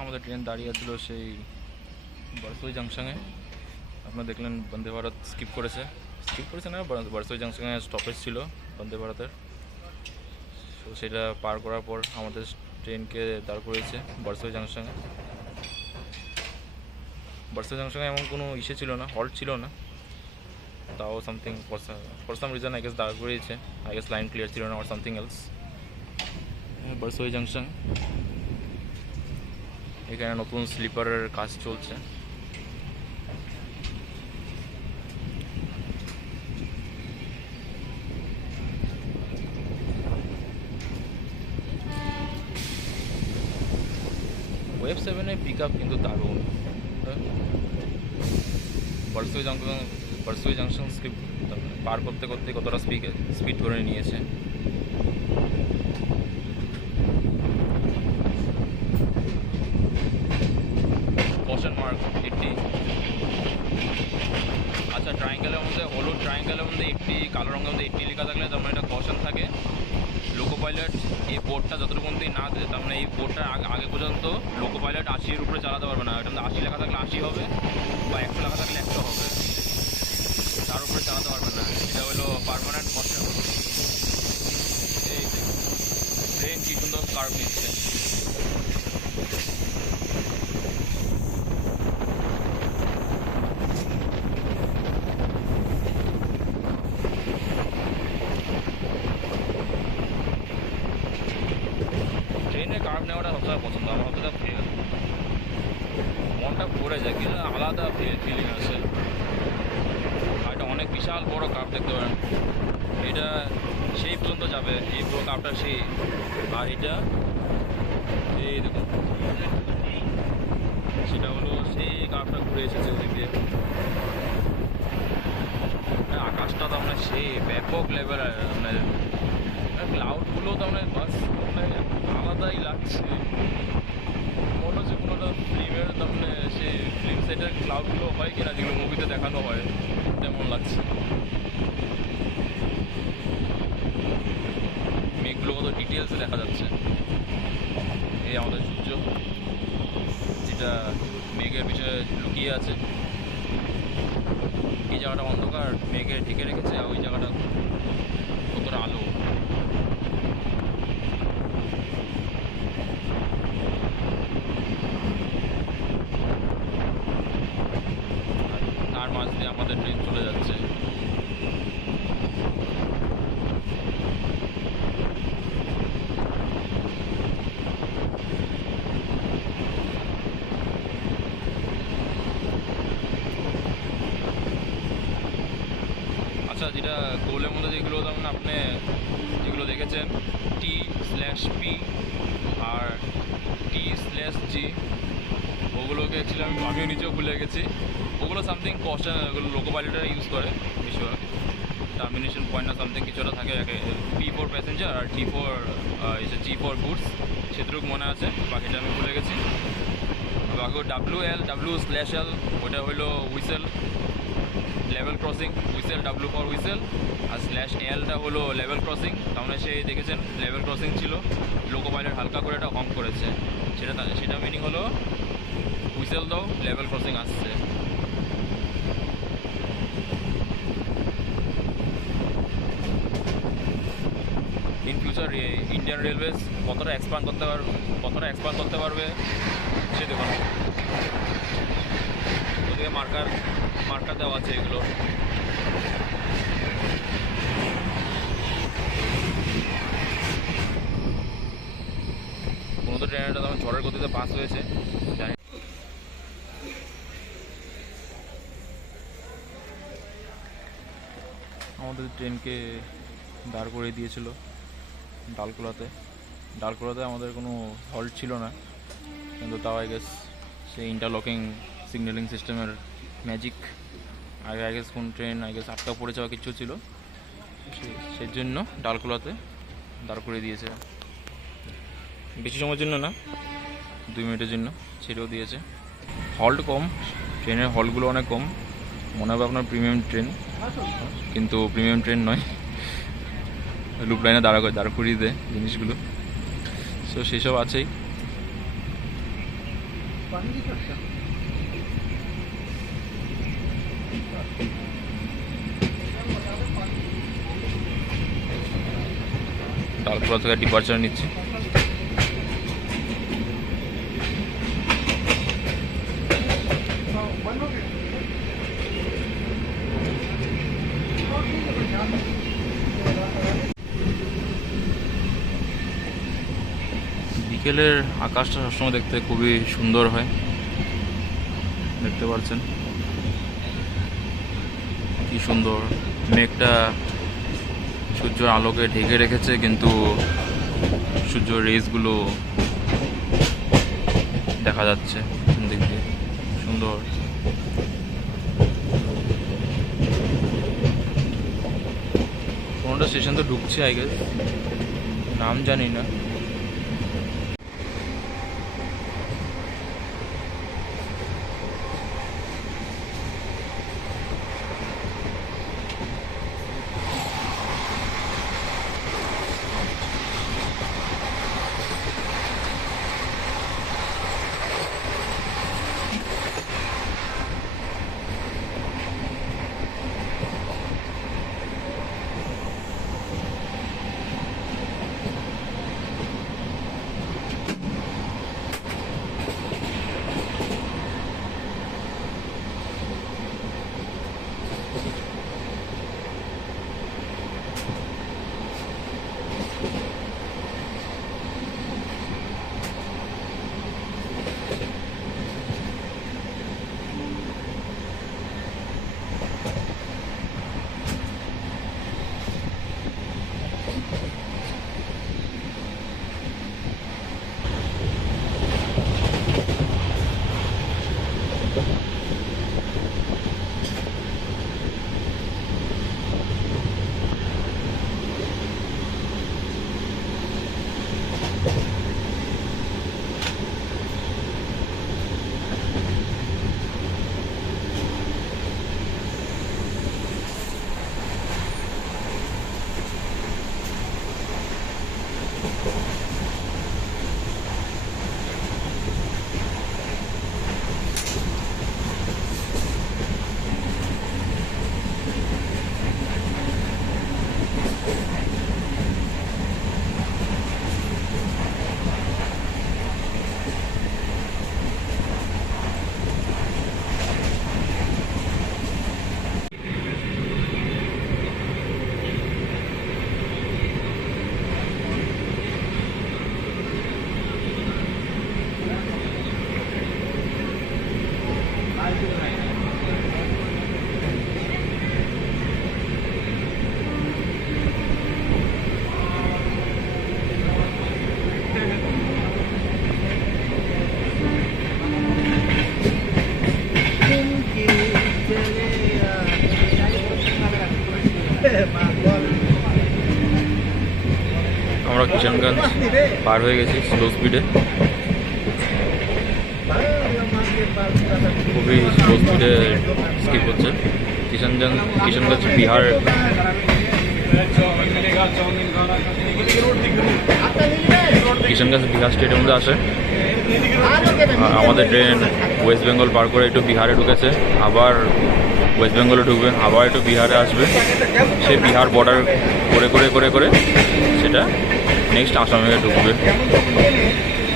আমাদের ট্রেন দাঁড়িয়ে ছিল সেই বারসই জাংশনে। আপনারা দেখলেন বন্দে ভারত স্কিপ করেছে না, বারসই জাংশনে স্টপেজ ছিল বন্দে ভারতের। তো সেটা পার করার পর আমাদের ট্রেনকে দাঁড় করেছে বারসই জাংশনে। বার্সা জাংশনে এমন কোনো ইসে ছিল না, হল্ট ছিল না, তাও something for some reason I guess দাঁড় করিয়েছে, আই গেস লাইন ক্লিয়ার ছিল না আর সামথিং এলস। বার্সোই জাংশন, এখানে নতুন স্লিপারের কাজ চলছে। ওয়েব 7-এর পিক আপ কিন্তু দারুণ। বার্সোই জাংশন পার করতে করতে কতটা স্পিড ধরে নিয়েছে। Caution mark 80। আচ্ছা, ট্রায়াঙ্গেলের মধ্যে, হলুদ ট্রায়াঙ্গেলের মধ্যে 80, কালো রঙের মধ্যে 80 লেখা থাকলে তার মানে এটা কশন থাকে। লোকো পাইলট এই বোর্ডটা যতটুকু পর্যন্ত না দেয়, তার মানে এই বোর্ডটার আগে পর্যন্ত লোকো পাইলট 80-এর উপরে চালাতে পারবে না। এটা 80 লেখা থাকলে 80 হবে, বা 100 লেখা থাকলে 100 হবে, তার উপরে চালাতে পারবে না। এটা হলো পার্মানেন্ট কশন। এই ট্রেন কি সুন্দর কার্ভ নিচ্ছে। ট্রেনের কার্ভ নেওয়াটা সবসময় পছন্দ আমার, অতটা মনটা ভরে যায়, কিন্তু আলাদা ফিলিং আছে। আর এটা অনেক বিশাল বড় কার্ভ দেখতে পারেন, এটা সেই পর্যন্ত যাবে, এই পুরো কার্ভটা সেই। আর এটা এই দেখুন, সেটা হলো সেই কার্ভটা ঘুরে এসেছে ওদিক দিয়ে। আকাশটা তো আপনার সেই ব্যাপক লেভেল, আপনার ক্লাউডগুলো তো আপনার বাস আলাদাই লাগছে। মনে হচ্ছে কোনোটা ফিল্মের তারপরে সেই ফিল্ম সেটের ক্লাউডগুলো হয় কিনা, যেগুলো মুভিতে দেখানো হয়, তেমন লাগছে। মেঘগুলো কত ডিটেলসে দেখা যাচ্ছে। এই আমাদের সূর্য, যেটা মেঘের পিছনে লুকিয়ে আছে। এই জায়গাটা অন্ধকার, মেঘে ঢেকে রেখেছে, আর ওই জায়গাটা কতটা আলো। তার মাঝ দিয়ে আমাদের ট্রেন চলে যাচ্ছে। আচ্ছা, যেটা গোলের মধ্যে যেগুলো যেমন আপনি যেগুলো দেখেছেন T/P আর T/G, ওগুলোকে অ্যাকচুয়ালি আমিও নিজেও ভুলে গেছি। ওগুলো সামথিং কস্ট, ওগুলো লোকো পাইলটরা ইউজ করে বেশিরভাগ। টার্মিনেশন পয়েন্ট না সামথিং কিছু একটা থাকে, P4 প্যাসেঞ্জার আর G4 গুডস, সেটুকু মনে আছে, বাকিটা আমি ভুলে গেছি। বাকি W/L ওটা হলো whistle, level crossing, whistle W for whistle, আর /Lটা হলো লেভেল ক্রসিং। তার মানে সেই দেখেছেন লেভেল ক্রসিং ছিল, লোকো পাইলট হালকা করে এটা হর্ন করেছে, সেটা মিনিং হলো হুইসেল দাও, লেভেল ক্রসিং আসছে। ইন ফিউচার ইন্ডিয়ান রেলওয়েজ কতটা এক্সপান্ড করতে পারবে সে দেখুন। ওদিকে মার্কার দেওয়া আছে এগুলো। কোনো তো ট্রেনটা তখন ঝড়ের গতিতে পাস হয়েছে, জানি। আমাদের ট্রেনকে দাঁড় করে দিয়েছিল ডালকোলাতে আমাদের কোনো হল্ট ছিল না, কিন্তু তাও আই গেস সেই ইন্টারলকিং সিগন্যালিং সিস্টেমের ম্যাজিক, আগে আই গেস কোন ট্রেন আই গেস আটকা পড়ে যাওয়া কিছু ছিল, সেই জন্য ডালকোলাতে দাঁড় করে দিয়েছে। বেশি সময়ের জন্য না, 2 মিনিটের জন্য ছেড়েও দিয়েছে। হল্ট কম, ট্রেনের হলগুলো অনেক কম, মনে হবে আপনার প্রিমিয়াম ট্রেন, কিন্তু প্রিমিয়াম ট্রেন নয়, লুপ লাইনে দাঁড় করিয়ে দেয় জিনিসগুলো। সো সেসব আছেই। ডালকোলা থেকে ডিপার্চার নিচ্ছি। বিকেলের আকাশটা সবসময় দেখতে খুবই সুন্দর হয়, দেখতে পাচ্ছেন কি সুন্দর। মেঘটা সূর্যের আলোকে ঢেকে রেখেছে, কিন্তু সূর্যের রেসগুলো দেখা যাচ্ছে দিক দিয়ে, সুন্দর। কোনটা স্টেশন তো ঢুকছে আই গেস, নাম জানি না। আমরা কিষানগঞ্জ পার হয়ে গেছি স্লো স্পিডে, খুবই স্লো স্পিডে স্কিপ হচ্ছে। কিষানগঞ্জ বিহার স্টেটের মধ্যে আসে। আমাদের ট্রেন ওয়েস্ট বেঙ্গল পার করে একটু বিহারে ঢুকেছে, আবার ওয়েস্ট বেঙ্গলে ঢুকবে, আবার একটু বিহারে আসবে, সে বিহার বর্ডার করে করে করে করে সেটা নেক্সট আসামে ঢুকবে।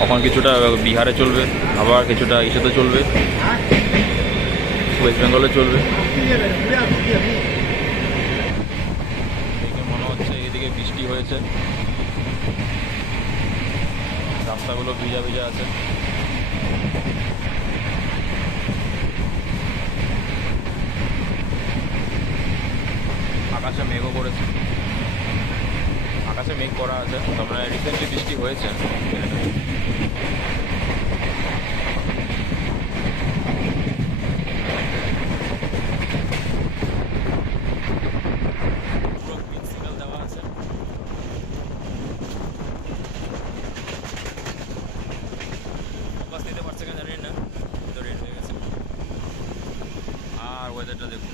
তখন কিছুটা বিহারে চলবে, আবার কিছুটা ইসেতে চলবে, ওয়েস্ট বেঙ্গলে চলবে। দেখে মনে হচ্ছে এদিকে বৃষ্টি হয়েছে, রাস্তাগুলো ভিজা ভিজা আছে। আকাশে মেঘও করেছে, আকাশে মেঘ করা আছে, তারপরে রিসেন্টলি বৃষ্টি হয়েছে। পুরো গ্রিন সিগন্যাল দেওয়া আছে। ফোকাস নিতে পারছে কেন জানি না, তো রেড হয়ে গেছে। আর ওয়েদারটা দেখুন,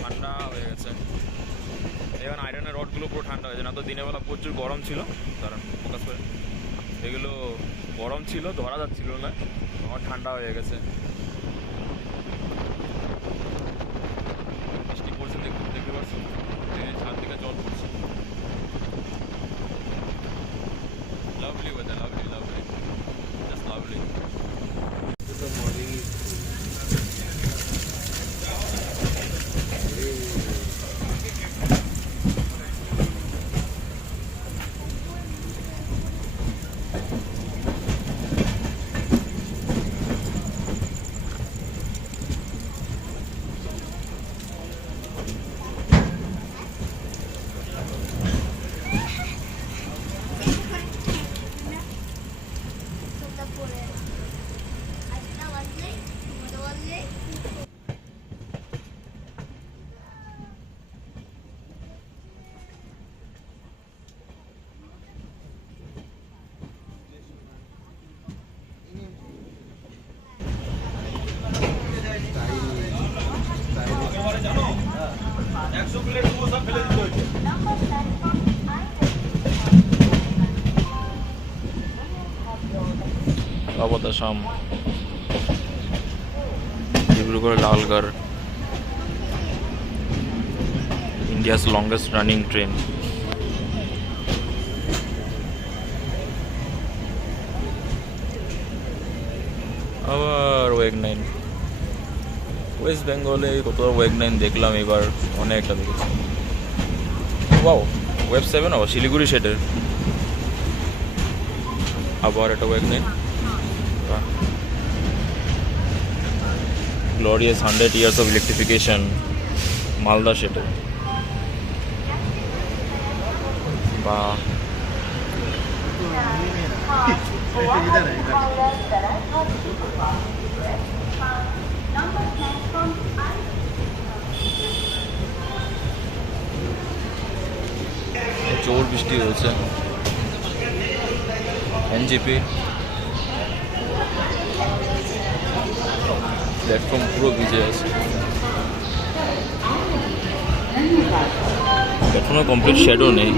ঠান্ডা হয়ে গেছে। এখন আয়রনের রডগুলো পুরো ঠান্ডা হয়েছে, না তো দিনের বেলা প্রচুর গরম ছিল। কারণ ফোকাস করে এগুলো গরম ছিল, ধরা যাচ্ছিল না, আমার ঠান্ডা হয়ে গেছে। বৃষ্টি পড়ছে, দেখতে পাচ্ছি ছাদ থেকে জল পড়ছে। Lovely weather, lovely lovely, just lovely. Awad Assam, Dibrugarh Lalgarh, India's longest running train. আবার ওয়েগ 9 ওয়েস্ট বেঙ্গলে কোথাও ওয়েগ 9 দেখলাম এবার অনেকটা দেখেছি ওয়াও ওয়েব 7 আবার শিলিগুড়ি সেটের আবার একটা wag 9 glorious 100 years of electrification Malda সেটের বা জোর বৃষ্টি হয়েছে এনজিপি প্ল্যাটফর্ম পুরো ভিজে আছে এখনো কমপ্লিট শ্যাডো নেই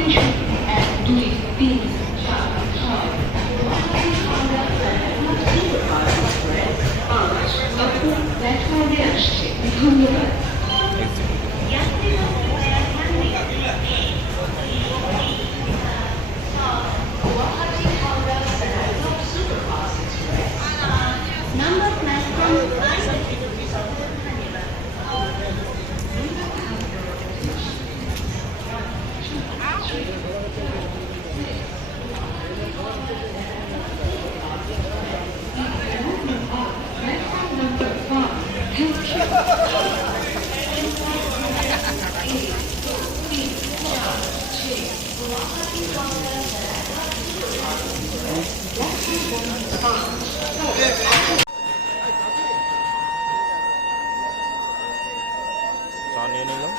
চা নিয়ে নিলাম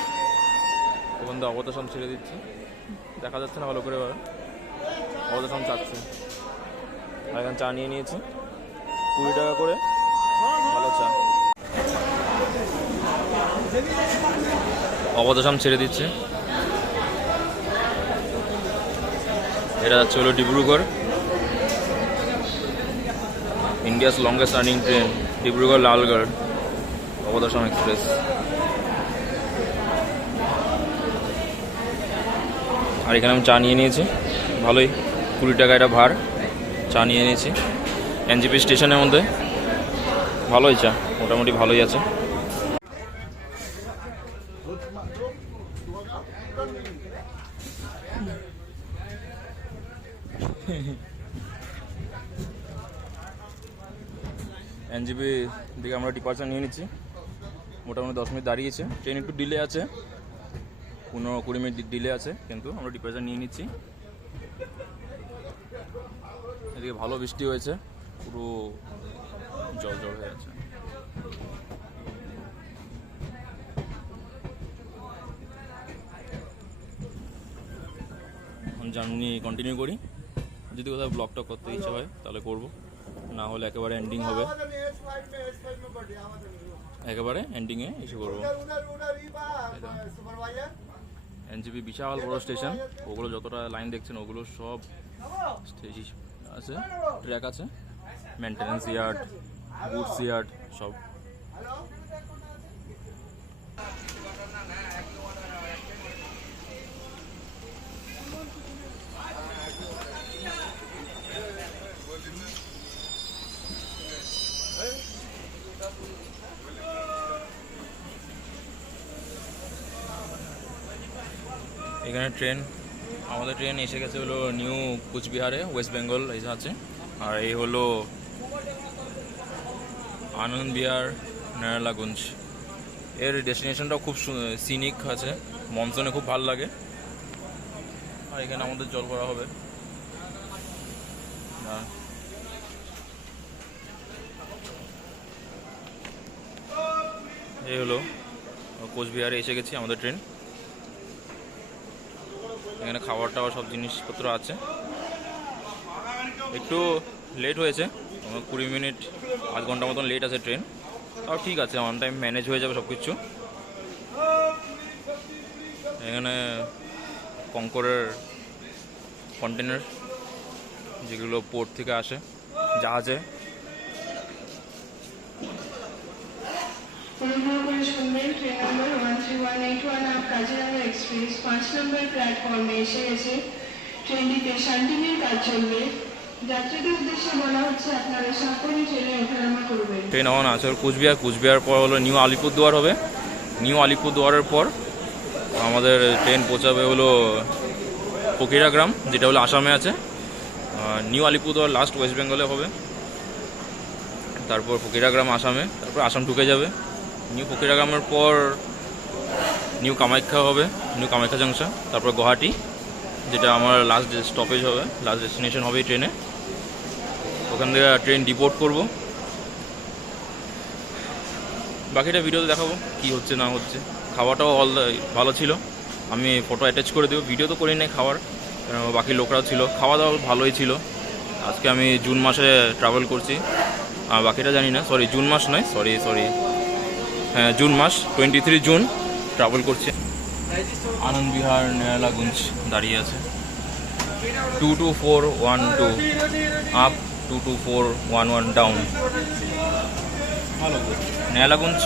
ওখান থেকে অবদ আসাম ছেড়ে দিচ্ছি দেখা যাচ্ছে না ভালো করে এবার অবদ আসাম চাচ্ছে আর এখানে চা নিয়ে নিয়েছি 20 টাকা করে ভালো চা অবদ আসাম ছেড়ে দিচ্ছে এটা যাচ্ছে হলো Dibrugarh India's longest running train Dibrugarh Lalgarh Avadh Assam express আর এখানে আমি চা নিয়ে নিয়েছি ভালোই 20 টাকা এটা ভার চা নিয়ে নিয়েছি এনজিপি স্টেশনের মধ্যে ভালোই চা মোটামুটি ভালোই আছে এনজিপি দিকে আমরা ডিপার্চার নিয়ে নিচ্ছি মোটামুটি 10 মিনিট দাঁড়িয়েছে ট্রেন একটু ডিলে আছে 15-20 মিনিট ডিলে আছে কিন্তু আমরা ডিপার্চার নিয়ে নিচ্ছি এদিকে ভালো বৃষ্টি হয়েছে পুরো জল জল হয়ে আছে জার্নি কন্টিনিউ করি যদি কোথাও ব্লগ টক করতে ইচ্ছা হয় তাহলে করব না হলে একেবারে এন্ডিং হবে একেবারে এন্ডিংয়ে এসে করবো এনজিপি বিশাল বড় স্টেশন ওগুলো যতটা লাইন দেখছেন ওগুলো সব স্টেজ আছে ট্র্যাক আছে মেনটেন্যান্স ইয়ার্ড গুডস ইয়ার্ড সব এখানে ট্রেন আমাদের ট্রেন এসে গেছে হলো নিউ কুচবিহারে ওয়েস্ট বেঙ্গল এসে আছে আর এই হলো আনন্দ বিহার নারায়ণগঞ্জ এর ডেস্টিনেশনটাও খুব সিনিক আছে মনসুনে খুব ভালো লাগে আর এখানে আমাদের জল করা হবে এই হলো কোচবিহারে এসে গেছি আমাদের ট্রেন এখানে খাবার টাওয়ার সব জিনিসপত্র আছে একটু লেট হয়েছে 20 মিনিট আধ ঘন্টা মতন লেট আছে ট্রেন তাও ঠিক আছে অন টাইম ম্যানেজ হয়ে যাবে সব কিছু এখানে কঙ্করের কন্টেনার যেগুলো পোর্ট থেকে আসে জাহাজে অনুগ্রহ করে শুনবেন, ট্রেন নম্বর 13181 আপ কাজিরাঙ্গা এক্সপ্রেস 5 নম্বর প্ল্যাটফর্মে এসে গেছে। ট্রেনটিতে শান্তিনীর কাজ চলবে। যাত্রীদের উদ্দেশ্যে বলা হচ্ছে আপনারা সকলেই ট্রেনে ওঠানামা করবেন। ট্রেন এখন আছে কুচবিহার পর হলো নিউ আলিপুরদুয়ার হবে। নিউ আলিপুরদুয়ারের পর আমাদের ট্রেন পৌঁছাবে হলো ফকিরাগ্রাম, যেটা হলো আসামে আছে। নিউ আলিপুরদুয়ার লাস্ট ওয়েস্ট বেঙ্গলে হবে, তারপর ফকিরাগ্রাম আসামে, তারপর আসাম ঢুকে যাবে। নিউ ফকিরাগ্রামের পর নিউ কামাখ্যা হবে, নিউ কামাখ্যা জাংশন, তারপর গুয়াহাটি, যেটা আমার লাস্ট স্টপেজ হবে, লাস্ট ডেস্টিনেশন হবে এই ট্রেনে। ওখান থেকে ট্রেন ডিপোর্ট করব। বাকিটা ভিডিওতে দেখাবো কী হচ্ছে না হচ্ছে। খাওয়াটাও ভালো ছিল, আমি ফটো অ্যাটাচ করে দেবো। ভিডিও তো করি নাই খাওয়ার, বাকি লোকরাও ছিল, খাওয়া দাওয়া ভালোই ছিল। আজকে আমি জুন মাসে ট্রাভেল করছি, বাকিটা জানি না। জুন মাস নয়, হ্যাঁ জুন মাস, 23 জুন ট্রাভেল করছি। আনন্দ বিহার নেয়ালাগুঞ্জ দাঁড়িয়ে আছে। 22412 আপ, 22411 ডাউন। ভালো নেয়ালাগুঞ্জ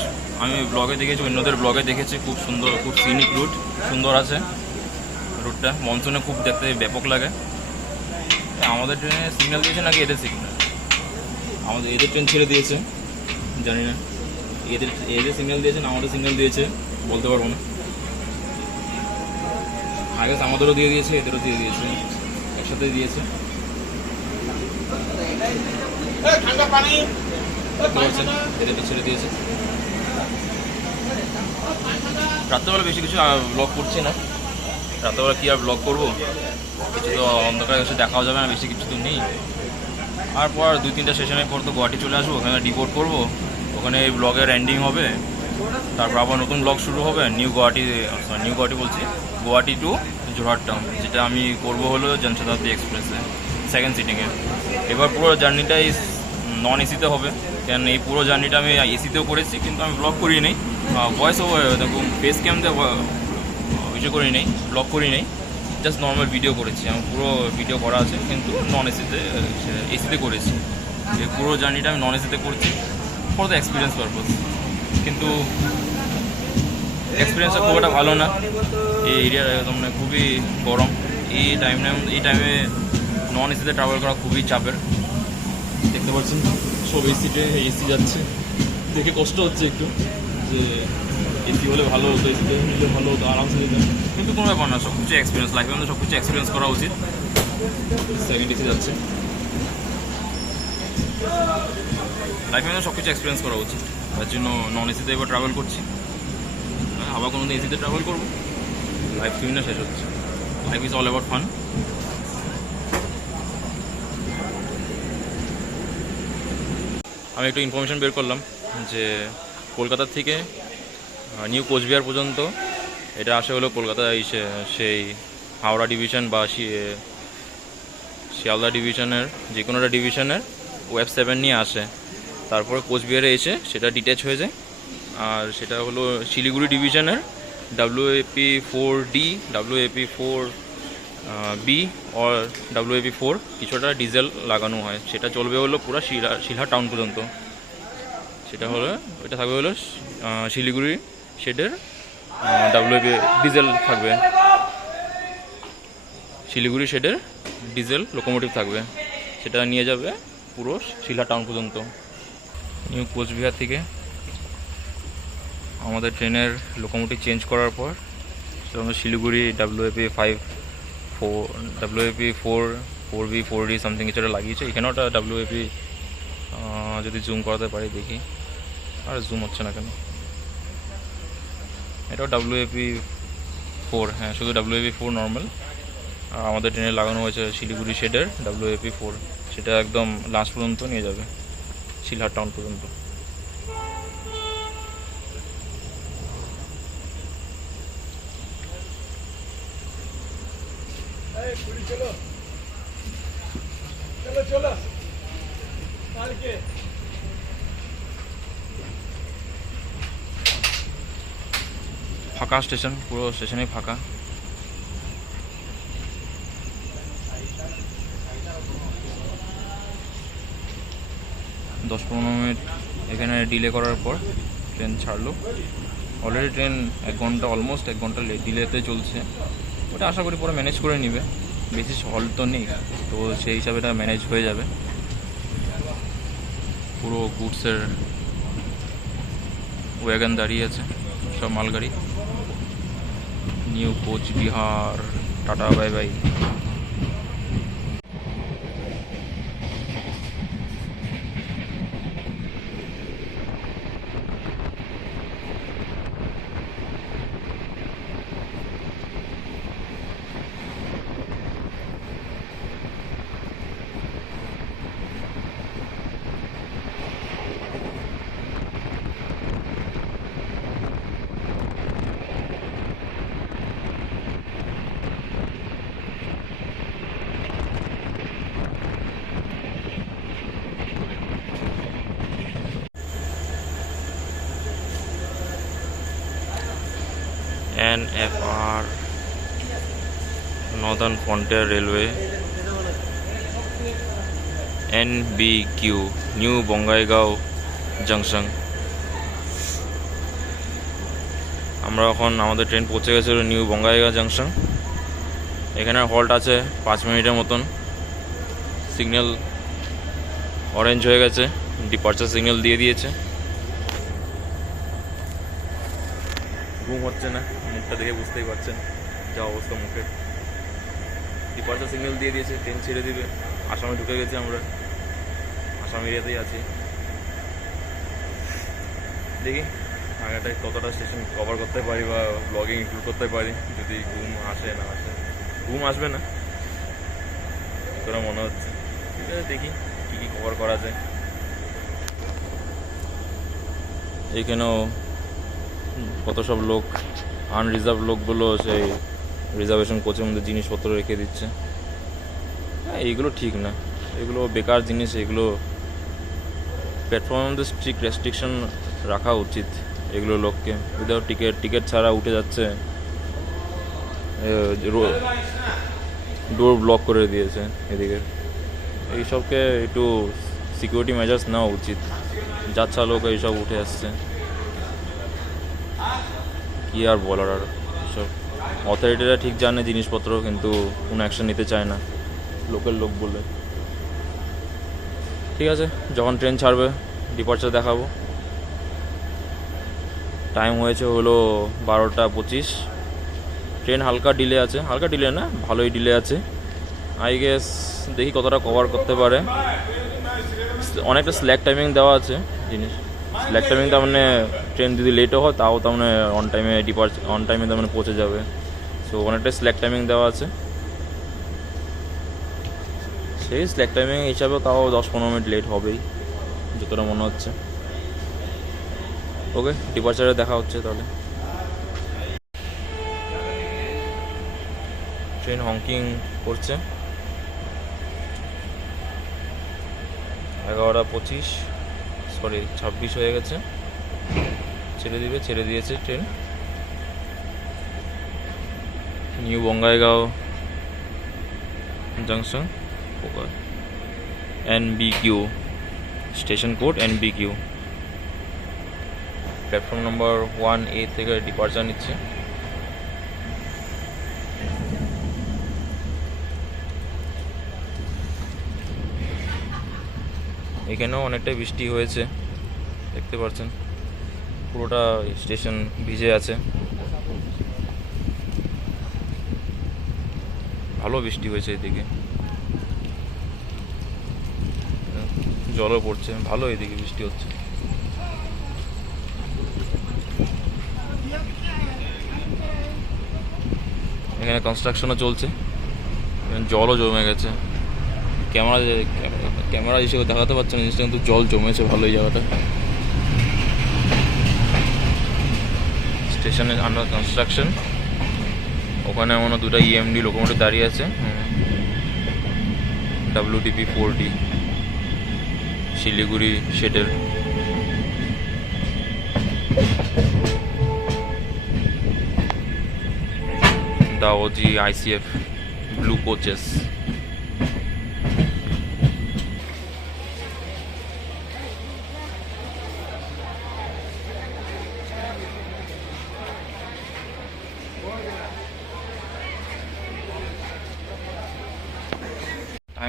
আমি ব্লগে দেখেছি, অন্যদের ব্লগে দেখেছি, খুব সুন্দর, খুব সিনিক রুট, সুন্দর আছে রুটটা। মনসুনে খুব দেখতে ব্যাপক লাগে। আমাদের ট্রেনে সিগন্যাল দিয়েছে নাকি এদের সিগন্যাল? এদের ট্রেন ছেড়ে দিয়েছে, জানি না। এদের সিগন্যাল দিয়েছে না আমাদের সিগন্যাল দিয়েছে বলতে পারবো না। আগে আমাদেরও দিয়ে দিয়েছে, এদেরও দিয়ে দিয়েছে, একসাথে দিয়েছে। এদের ছেড়ে দিয়েছে। রাত্রেবেলা বেশি কিছু ব্লগ করছি না। রাত্রেবেলা কী আর ব্লগ করবো, কিছু তো অন্ধকারে এসে দেখাও যাবে না, বেশি কিছু তো নেই। আর পর 2-3টা সেশনের পর তো গুয়াহাটি চলে আসবো, ওখানে ডিপোর্ট করবো, ওখানে এই ব্লগের এন্ডিং হবে। তারপর আবার নতুন ব্লগ শুরু হবে নিউ গুয়াহাটি বলছি, গুয়াহাটি টু জোরহাট টাউন, যেটা আমি করবো হলো জনশতাব্দী এক্সপ্রেসে, সেকেন্ড সিটিংয়ে। এবার পুরো জার্নিটাই নন এসিতে হবে, কারণ এই পুরো জার্নিটা আমি এসিতেও করেছি, কিন্তু আমি ব্লগ করি নেই। ভয়েস ওভার দেখুন, ফেস ক্যাম দিয়ে কিছু করি নেই, ব্লগ করি নেই, জাস্ট নর্মাল ভিডিও করেছি। আমার পুরো ভিডিও করা আছে, কিন্তু নন এসিতে করেছি। এই পুরো জার্নিটা আমি নন এসিতে করছি ফর দ্য এক্সপিরিয়েন্স পারপোজ। কিন্তু এক্সপিরিয়েন্সটা খুব একটা ভালো না। এই এরিয়ার একদম খুবই গরম। এই টাইমে নন এসিতে ট্রাভেল করা খুবই চাপের। দেখতে পাচ্ছেন সব এসি যাচ্ছে, দেখে কষ্ট হচ্ছে একটু, যে এসি হলে ভালো হতো, এসিতে নিলে ভালো হতো, আরামসে যেতাম। কিন্তু কোনো ব্যাপার না, সব কিছু এক্সপিরিয়েন্স, লাইফের মধ্যে সব কিছু এক্সপিরিয়েন্স করা উচিত। সেকেন্ড এসি যাচ্ছে, লাইফের মধ্যে সব কিছু এক্সপিরিয়েন্স করা উচিত। তার জন্য নন এসিতে এবার ট্রাভেল করছি। আবার কোনো দিন এসিতে ট্রাভেল করবো। লাইফ তুমি না শেষ হচ্ছে, life is all about fun. আমি একটু ইনফরমেশন বের করলাম যে কলকাতার থেকে নিউ কোচবিহার পর্যন্ত এটা আসে হলো কলকাতা সেই হাওড়া ডিভিশন বা শিয়ালদা ডিভিশনের যে কোনো একটা ডিভিশনের ওয়েব 7 নিয়ে আসে। তারপরে কোচবিহারে এসে সেটা ডিট্যাচ হয়ে যায়, আর সেটা হলো শিলিগুড়ি ডিভিশনের WAP4D, WAP4B or WAP4 কিছুটা ডিজেল লাগানো হয়। সেটা চলবে হলো পুরো শিলহা টাউন পর্যন্ত। সেটা হলো এটা থাকবে হলো শিলিগুড়ি শেডের WAP ডিজেল থাকবে, শিলিগুড়ি শেডের ডিজেল লোকোমোটিভ থাকবে। সেটা নিয়ে যাবে পুরো শিলহা টাউন পর্যন্ত। নিউ কোচবিহার থেকে আমাদের ট্রেনের লোকোমোটিভ চেঞ্জ করার পর আমরা শিলিগুড়ি WAP4B 4D সামথিং কিছুটা লাগিয়েছে। এখানেও একটা WAP, যদি জুম করাতে পারি দেখি, আর জুম হচ্ছে না কেন। এটাও WAP4, হ্যাঁ শুধু WAP4 নর্মাল। আর আমাদের ট্রেনে লাগানো হয়েছে শিলিগুড়ি শেডের WAP4, সেটা একদম লাস্ট পর্যন্ত নিয়ে যাবে শিলহাট টাউন পর্যন্ত। ফাঁকা স্টেশন, পুরো স্টেশনেই ফাঁকা। দশ 15 মিনিট এখানে ডিলে করার পর ট্রেন ছাড়লো। অলরেডি ট্রেন 1 ঘন্টা অলমোস্ট 1 ঘন্টা ডিলেতে চলছে। ওটা আশা করি পরে ম্যানেজ করে নিবে, বেশি হল তো নেই, তো সেই হিসাবে এটা ম্যানেজ হয়ে যাবে। পুরো গুডসের ওয়াগন দাঁড়িয়ে আছে, সব মালগাড়ি। New Coochbehar, tata bye bye. NFR, Northern Frontier Railway, NBQ, New Bongaigaon Junction। আমরা এখন আমাদের ট্রেন পৌঁছে গেছিল নিউ বঙ্গাইগাঁও জাংশন। এখানে হল্ট আছে 5 মিনিটের মতন। সিগন্যাল অরেঞ্জ হয়ে গেছে, ডিপার্চার সিগন্যাল দিয়ে দিয়েছে। ঘুম হচ্ছে না, মুখটা দেখে বুঝতেই পারছেন যা অবস্থা মুখের। ডিপার্চার সিগন্যাল দিয়ে দিয়েছে, ট্রেন ছেড়ে দিবে। আসামে ঢুকে গেছি আমরা, আসাম এরিয়াতেই আছি। দেখি আগাটায় কতটা স্টেশন কভার করতে পারি বা ব্লগিং ইনক্লুড করতে পারি, যদি ঘুম আসে না আসে। ঘুম আসবে না তোরা মনে হচ্ছে। ঠিক আছে, দেখি কী কী কভার করা যায়। এইখানেও কত সব লোক, আনরিজার্ভ লোকগুলো সেই রিজার্ভেশন কোচের মধ্যে জিনিসপত্র রেখে দিচ্ছে। হ্যাঁ, এইগুলো ঠিক না, এগুলো বেকার জিনিস। এগুলো প্ল্যাটফর্মের মধ্যে স্ট্রিক্ট রেস্ট্রিকশন রাখা উচিত এগুলো লোককে। উইদাউট টিকিট ছাড়া উঠে যাচ্ছে, ডোর ব্লক করে দিয়েছে এদিকে। এইসবকে একটু সিকিউরিটি মেজার্স নেওয়া উচিত। যাচ্ছা লোক এইসব উঠে আসছে, কি আর বলার। আর সব অথরিটিরা ঠিক জানে জিনিসপত্র, কিন্তু কোনো অ্যাকশন নিতে চায় না লোকাল লোক বলে। ঠিক আছে, যখন ট্রেন ছাড়বে ডিপার্চার দেখাবো। টাইম হয়েছে হলো 12টা 25। ট্রেন হালকা ডিলে আছে, হালকা ডিলে না, ভালোই ডিলে আছে। আই গেস দেখি কতটা কভার করতে পারে। অনেকটা স্ল্যাক টাইমিং দেওয়া আছে জিনিস। স্ল্যাক টাইমিং তার মানে ট্রেন যদি লেটও হয় তাও তার মানে অন টাইমে তার মানে পৌঁছে যাবে। সো অনেকটা স্ল্যাক টাইমিং দেওয়া আছে। সেই স্ল্যাক টাইমিং হিসাবেও তাও 10-15 মিনিট লেট হবেই যতটা মনে হচ্ছে। ওকে, ডিপার্চারে দেখা হচ্ছে তাহলে। ট্রেন হংকিং করছে। 11টা 26 হয়ে গেছে। ছেড়ে দিয়েছে train. New Bongaigaon junction, NBQ, station code NBQ। Platform number 1A থেকে ডিপার্চার নিচ্ছে। এখানেও অনেকটাই বৃষ্টি হয়েছে, দেখতে পাচ্ছেন পুরোটা স্টেশন ভিজে আছে। ভালো বৃষ্টি হয়েছে এদিকে, জলও পড়ছে ভালো, এদিকে বৃষ্টি হচ্ছে। এখানে কনস্ট্রাকশনও চলছে, জলও জমে গেছে। ক্যামেরা হিসেবে দেখাতে পারছে না জিনিসটা, কিন্তু জল জমেছে ভালো এই জায়গাটা। স্টেশনে আন্ডার কনস্ট্রাকশন। ওখানে মনে 2টা EMD লোকোমোটিভ দাঁড়িয়ে আছে। WDP 4D শিলিগুড়ি শেডের। দাওজি ICF ব্লু কোচেস।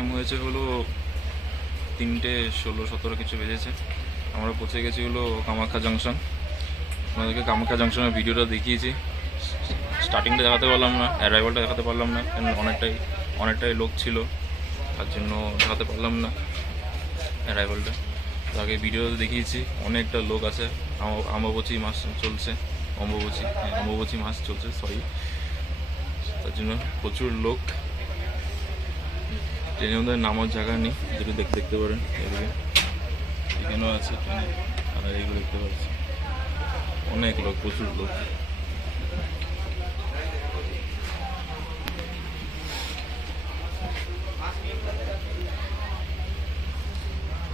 টাইম হয়েছে হলো 3:16-17 কিছু বেজেছে। আমরা পৌঁছে গেছি হলো কামাখ্যা জাংশন। আপনাদেরকে কামাখ্যা জাংশনের ভিডিওটা দেখিয়েছি। স্টার্টিংটা দেখাতে পারলাম না, অ্যারাইভালটা দেখাতে পারলাম না, কারণ অনেকটাই লোক ছিল, তার জন্য দেখাতে পারলাম না অ্যারাইভালটা। আগে ভিডিওতে দেখিয়েছি অনেকটা লোক আছে। অম্বুবাচী মাস চলছে, অম্বুবাচী মাস চলছে সরি, তার জন্য প্রচুর লোক। ট্রেনের মধ্যে নামার জায়গা নেই, যেটা দেখতে পারেন এদিকে, এখানেও আছে ট্রেনে, আর এইগুলো দেখতে পাচ্ছি অনেক লোক, প্রচুর লোক।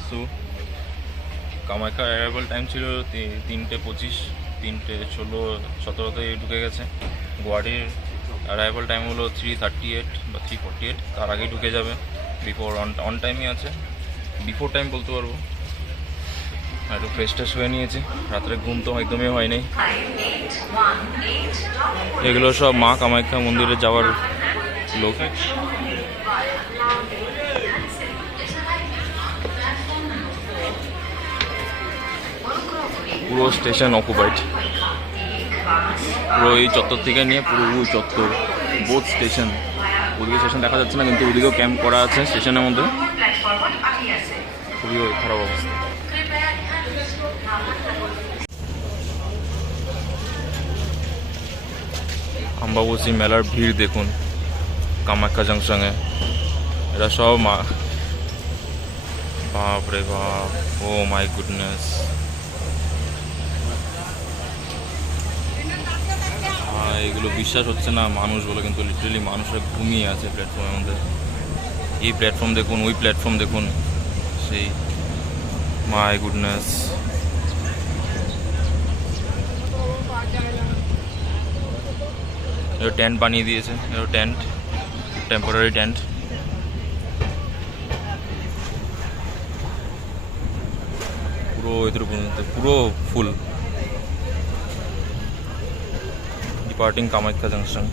সো কামাখ্যা অ্যারাইভাল টাইম ছিল 3:25, 3:16-17 ঢুকে গেছে। গুয়াহাটির অ্যারাইভাল টাইম হলো 3:38 বা 3:48, তার আগেই ঢুকে যাবে। বিফোর অন টাইমই আছে, বিফোর টাইম বলতে পারবো। আর একটু ফ্রেশ ট্রেশ হয়ে নিয়েছি, রাত্রে ঘুম তো একদমই হয়নি। এগুলো সব মা কামাখ্যা মন্দিরে যাওয়ার লোক। পুরো স্টেশন অকুপাইড, পুরো এই চত্বর থেকে নিয়ে পুরো ওই চত্বর, বোথ স্টেশন। ওদিকে স্টেশন দেখা যাচ্ছে না, কিন্তু ওদিকেও ক্যাম্প করা আছে স্টেশনের মধ্যে। খুবই খারাপ অবস্থা। অম্বুবাচী মেলার ভিড় দেখুন কামাখ্যা জাংশনে। এরা সব বাপ রে বাপ, ও মাই গুডনেস। এগুলো বিশ্বাস হচ্ছে না মানুষ বলে, কিন্তু লিটারেলি মানুষরা ঘুমিয়ে আছে প্ল্যাটফর্মের মধ্যে। এই প্ল্যাটফর্ম দেখুন, ওই প্ল্যাটফর্ম দেখুন, সেই মাই গুডনেস। এটা টেন্ট বানিয়ে দিয়েছে, এটা টেন্ট, টেম্পোরারি টেন্ট। পুরো এদের পর্যন্ত পুরো ফুল। Departing Kamakhya junction.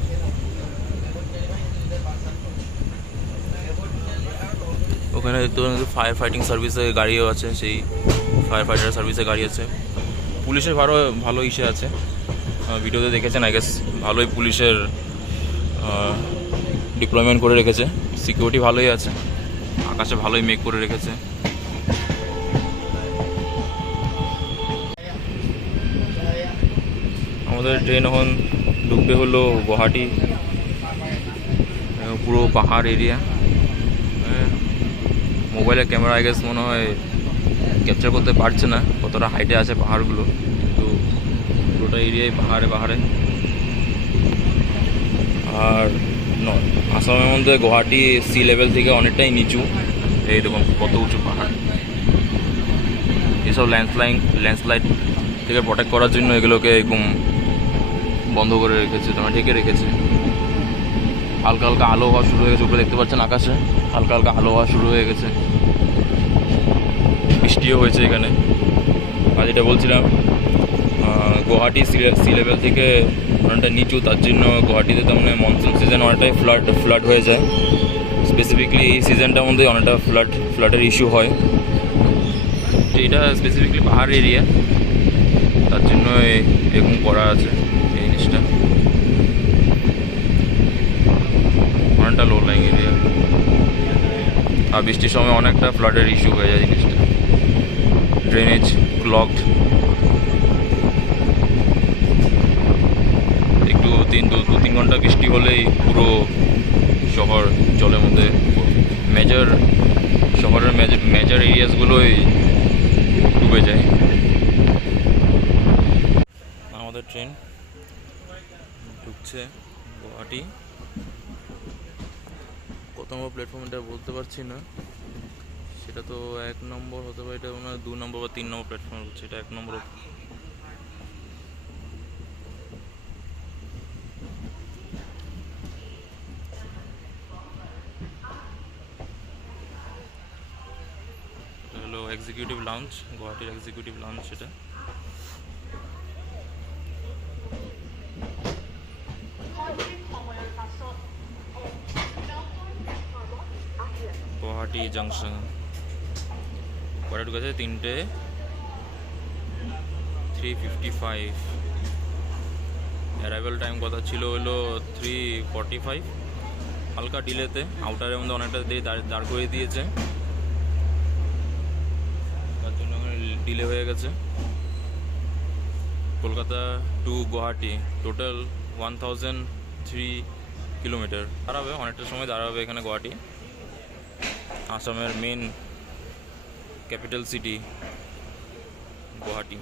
ওখানে ফায়ার ফাইটিং সার্ভিসের গাড়িও আছে, সেই ফায়ার ফাইটার সার্ভিসের গাড়ি আছে। পুলিশের ভালো ইসে আছে, ভিডিওতে দেখেছেন আই গেস। ভালোই পুলিশের ডিপ্লয়মেন্ট করে রেখেছে, সিকিউরিটি ভালোই আছে, আকাশে ভালোই মেক করে রেখেছে। আমাদের ট্রেন এখন ঢুকবে হলো গুয়াহাটি, পুরো পাহাড় এরিয়া। মোবাইলের ক্যামেরা আই গেস মনে হয় ক্যাপচার করতে পারছে না কতটা হাইটে আছে পাহাড়গুলো, তো পুরোটা এরিয়ায় পাহাড়ে। আর আসামের মধ্যে গুয়াহাটি সি লেভেল থেকে অনেকটাই নিচু। এই দেখুন কত উঁচু পাহাড়। এসব ল্যান্ডস্লাইড থেকে প্রোটেক্ট করার জন্য এগুলোকে একদম বন্ধ করে রেখেছে, তোমার ঢেকে রেখেছে। হালকা হালকা আলো হওয়া শুরু হয়ে গেছে, উপরে দেখতে পাচ্ছেন আকাশে হালকা হালকা আলো হওয়া শুরু হয়ে গেছে। বৃষ্টিও হয়েছে এখানে। আর যেটা বলছিলাম, গুয়াহাটি সি লেভেল থেকে অনেকটা নিচু, তার জন্য গুয়াহাটিতে তো মানে মনসুন সিজন অনেকটাই ফ্লাড হয়ে যায়। স্পেসিফিকলি এই সিজনটার মধ্যে অনেকটা ফ্লাডের ইস্যু হয়। তো এটা স্পেসিফিকলি পাহাড় এরিয়া, তার জন্য এরকম করা আছে এই জিনিসটা। অনেকটা লো লাইং এরিয়া, আর বৃষ্টির সময় অনেকটা ফ্লাডের ইস্যু হয়ে যায় জিনিসটা। ড্রেনেজ ক্লগড, একটু 2-3 ঘন্টা বৃষ্টি হলেই পুরো শহর জলের মধ্যে। শহরের মেজর এরিয়াসগুলোই ডুবে যায়। আমাদের ট্রেন ঢুকছে গুয়াহাটি। কত নম্বর প্ল্যাটফর্ম এটা বলতে পারছি না, সেটা তো 1 নম্বর হতে পারে, এটা ওনার 2 নম্বর বা 3 নম্বর প্ল্যাটফর্ম হচ্ছে, এটা 1 নম্বর। এটা হলো এক্সিকিউটিভ লাউঞ্জ, গুয়াহাটির এক্সিকিউটিভ লাউঞ্জ সেটা। গুয়াহাটি জাংশন। কটা ঢুকেছে? 3:55। অ্যারাইভাল টাইম কথা ছিল হলো 3:45। হালকা ডিলেতে, আউটারের মধ্যে অনেকটা দেরি দাঁড় করিয়ে দিয়েছে, তার জন্য ডিলে হয়ে গেছে। Kolkata to Guwahati total 1003 kilometre. দাঁড়াবে, অনেকটা সময় দাঁড়াবে এখানে। গুয়াহাটি আসামের মেন ক্যাপিটাল সিটি গুয়াহাটি।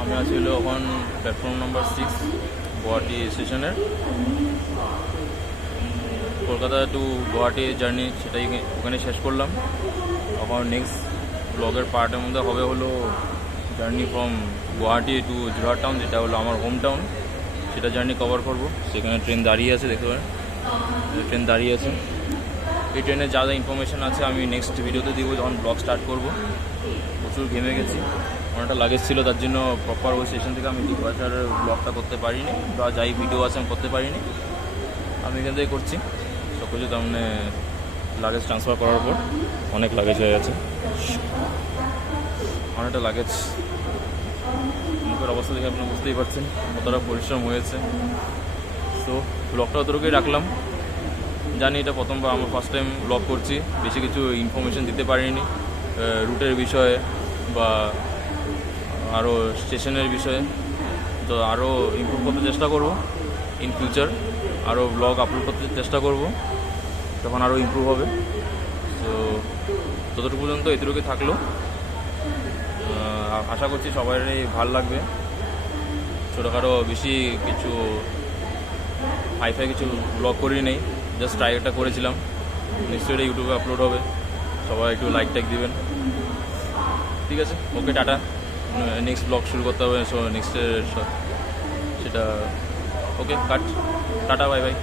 আমি আছি হলো এখন প্ল্যাটফর্ম নাম্বার 6 গুয়াহাটি স্টেশনের। কলকাতা টু গুয়াহাটি জার্নি সেটাই ওখানে শেষ করলাম। এখন নেক্সট ব্লগের পার্টের মধ্যে হবে হলো journey from Guwahati to Jorhat town, যেটা হলো আমার হোম টাউন। সেটা জার্নি কভার করব। সেখানে ট্রেন দাঁড়িয়ে আছে, দেখতে পারেন ট্রেন দাঁড়িয়ে আছে। এই ট্রেনে যা যা ইনফরমেশান আছে আমি নেক্সট ভিডিওতে দিব যখন ব্লগ স্টার্ট করব। প্রচুর ঘেমে গেছি, অনেকটা লাগেজ ছিল, তার জন্য প্রপার ওই স্টেশন থেকে আমি দুবারের ব্লগটা করতে পারিনি, বা যাই ভিডিও আছে আমি করতে পারিনি। আমি এখান থেকে করছি সব কিছু। তার মানে লাগেজ ট্রান্সফার করার পর অনেক লাগেজ হয়ে গেছে, অনেকটা লাগেজ। মুখের অবস্থা দেখে আপনি বুঝতেই পারছেন কতটা পরিশ্রম হয়েছে। সো ব্লগটা অতটুকুই রাখলাম। জানি এটা প্রথমবার, আমার ফার্স্ট টাইম ব্লগ করছি, বেশি কিছু ইনফরমেশান দিতে পারিনি রুটের বিষয়ে বা আরও স্টেশনের বিষয়ে। তো আরও ইমপ্রুভ করতে চেষ্টা করব ইন ফিউচার, আরও ব্লগ আপলোড করতে চেষ্টা করব, তখন আরও ইমপ্রুভ হবে। তো ততটুকু পর্যন্ত এতটুকুই থাকলো। আশা করছি সবারই ভালো লাগবে। ছোটোখাটো বেশি কিছু হাইফাই কিছু ব্লগ করি নেই, জাস্ট ট্রাই একটা করেছিলাম। নিশ্চয়ই এটা ইউটিউবে আপলোড হবে, সবাই একটু লাইক টাইক দিবেন। ঠিক আছে, ওকে, টাটা। নেক্সট ব্লগ শুরু করতে হবে, সো নেক্সটের সেটা ওকে, কাট, টাটা, বাই বাই।